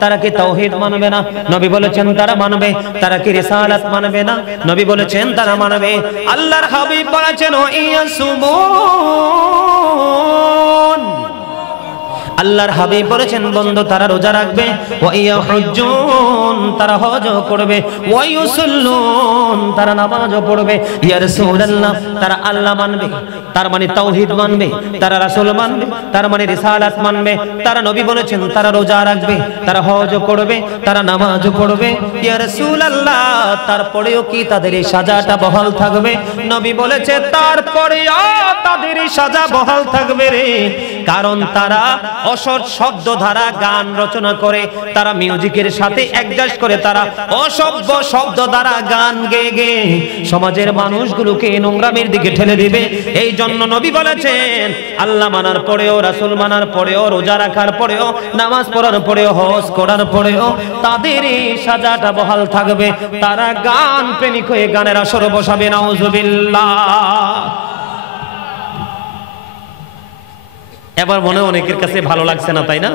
তারা কি তাওহীদ মানবে না? নবী বলেছেন তারা মানবে। তারা কি রিসালাত মানবে না? নবী বলেছেন তারা মানবে। আল্লাহর হাবিব বলেছেন, ও ইয়াসুমুন, আল্লাহর হাবিব বলেছেন বন্ধু তারা রোজা রাখবে, ওয়া ইয়াহুজ্জুন, তারা হজ করবে, ওয়া ইউসাল্লুন, তারা নামাজও পড়বে। ইয়া রাসূলুল্লাহ, তারা আল্লাহ মানবে, তার মানে তাওহীদ মানবে, তারা রাসূল মানবে, তার মানে রিসালাত মানবে। তারা নবী বলেছেন তারা রোজা রাখবে, তারা হজ করবে, তারা নামাজও পড়বে। ইয়া রাসূলুল্লাহ, তারপরেও কি তাদের এই সাজাটা বহাল থাকবে? নবী বলেছে তারপরেও তাদের এই সাজা বহাল থাকবে রে, কারণ তারা অসৎ শব্দ ধারা গান রচনা করে, তারা মিউজিকের সাথে অ্যাডজাস্ট করে, তারা অসভ্য শব্দ দ্বারা গান গেয়ে গেয়ে সমাজের মানুষগুলোকে নোংরামের দিকে ঠেলে দিবে। এই জন্য নবী বলেছেন, আল্লাহ মানার পরেও, রাসূল মানার পরেও, রোজা রাখার পরেও, নামাজ পড়ার পরেও, হজ করার পরেও তাদের এই সাজাটা বহাল থাকবে। তারা গান প্রেমিক হয়ে গানের আসর বসাবে। নাউজুবিল্লাহ। এবার মনে অনেকের কাছে ভালো লাগছে না, তাই না?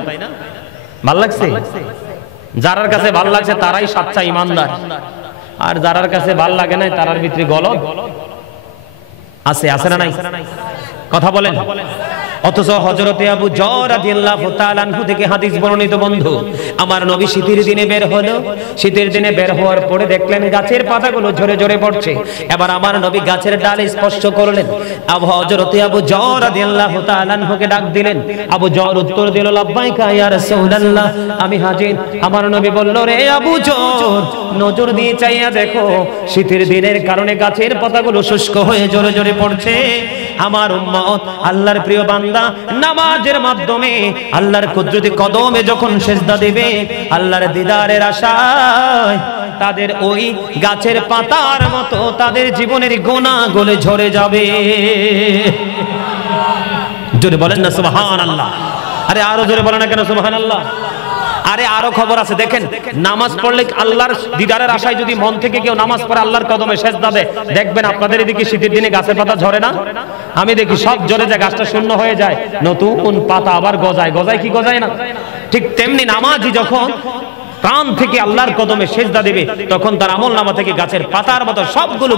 ভালো লাগছে? যারার কাছে ভালো লাগছে তারাই সচ্চা ইমানদার, আর যারার কাছে ভালো লাগে না তারার ভিতরে গলদ আছে, আছে না নাই? কথা বলেন। অথচ হযরতে আবু যর রাদিয়াল্লাহু তাআলা আনহু থেকে হাদিস বর্ণিত বন্ধু, আমার নবী শীতের দিনে বের হলো। শীতের দিনে বের হওয়ার পরে দেখলেন গাছের পাতাগুলো ঝরে ঝরে পড়ছে। এবার আমার নবী গাছের ডালে স্পর্শ করলেন। হযরতে আবু যর রাদিয়াল্লাহু তাআলা আনহুকে ডাক দিলেন। আবু যর উত্তর দিল, লাব্বাইকা ইয়া রাসূলুল্লাহ, আমি হাজির। আমার নবী বলল, রে আবু যর, নজর দিয়ে চাইয়া দেখো, শীতের দিনের কারণে গাছের পাতাগুলো শুষ্ক হয়ে ঝরে ঝরে পড়ছে। আমার উম্মত, আল্লাহর প্রিয় বান্দা, নামাজের মাধ্যমে আল্লাহর কুদরতি কদমে যখন সিজদা দিবে, আল্লাহর দিদারের আশায় তাদের ওই গাছের পাতার মতো তাদের জীবনের গোনা গলে ঝরে যাবে। জোরে বলেন না সুবহানাল্লাহ। আরে আরো জোরে বলেন না কেন সুবহানাল্লাহ? আরে আরো খবর আছে, দেখেন নামাজ পড়লে আল্লাহর দিদারের আশায় যদি মন থেকে কেউ নামাজ পড়ে আল্লাহর কদমে সেজদা দেয়, দেখবেন আপনাদের এদিকে শীতের দিনে গাছের পাতা ঝরে না? আমি দেখি সব ঝরে যায়, গাছটা শূন্য হয়ে যায়, নতুন পাতা আবার গজায়। গজায় কি গজায় না? ঠিক তেমনি নামাজি যখন প্রাণ থেকে আল্লাহর কদমে সেজদা দেবে তখন তার আমলনামা থেকে গাছের পাতার মতো সবগুলো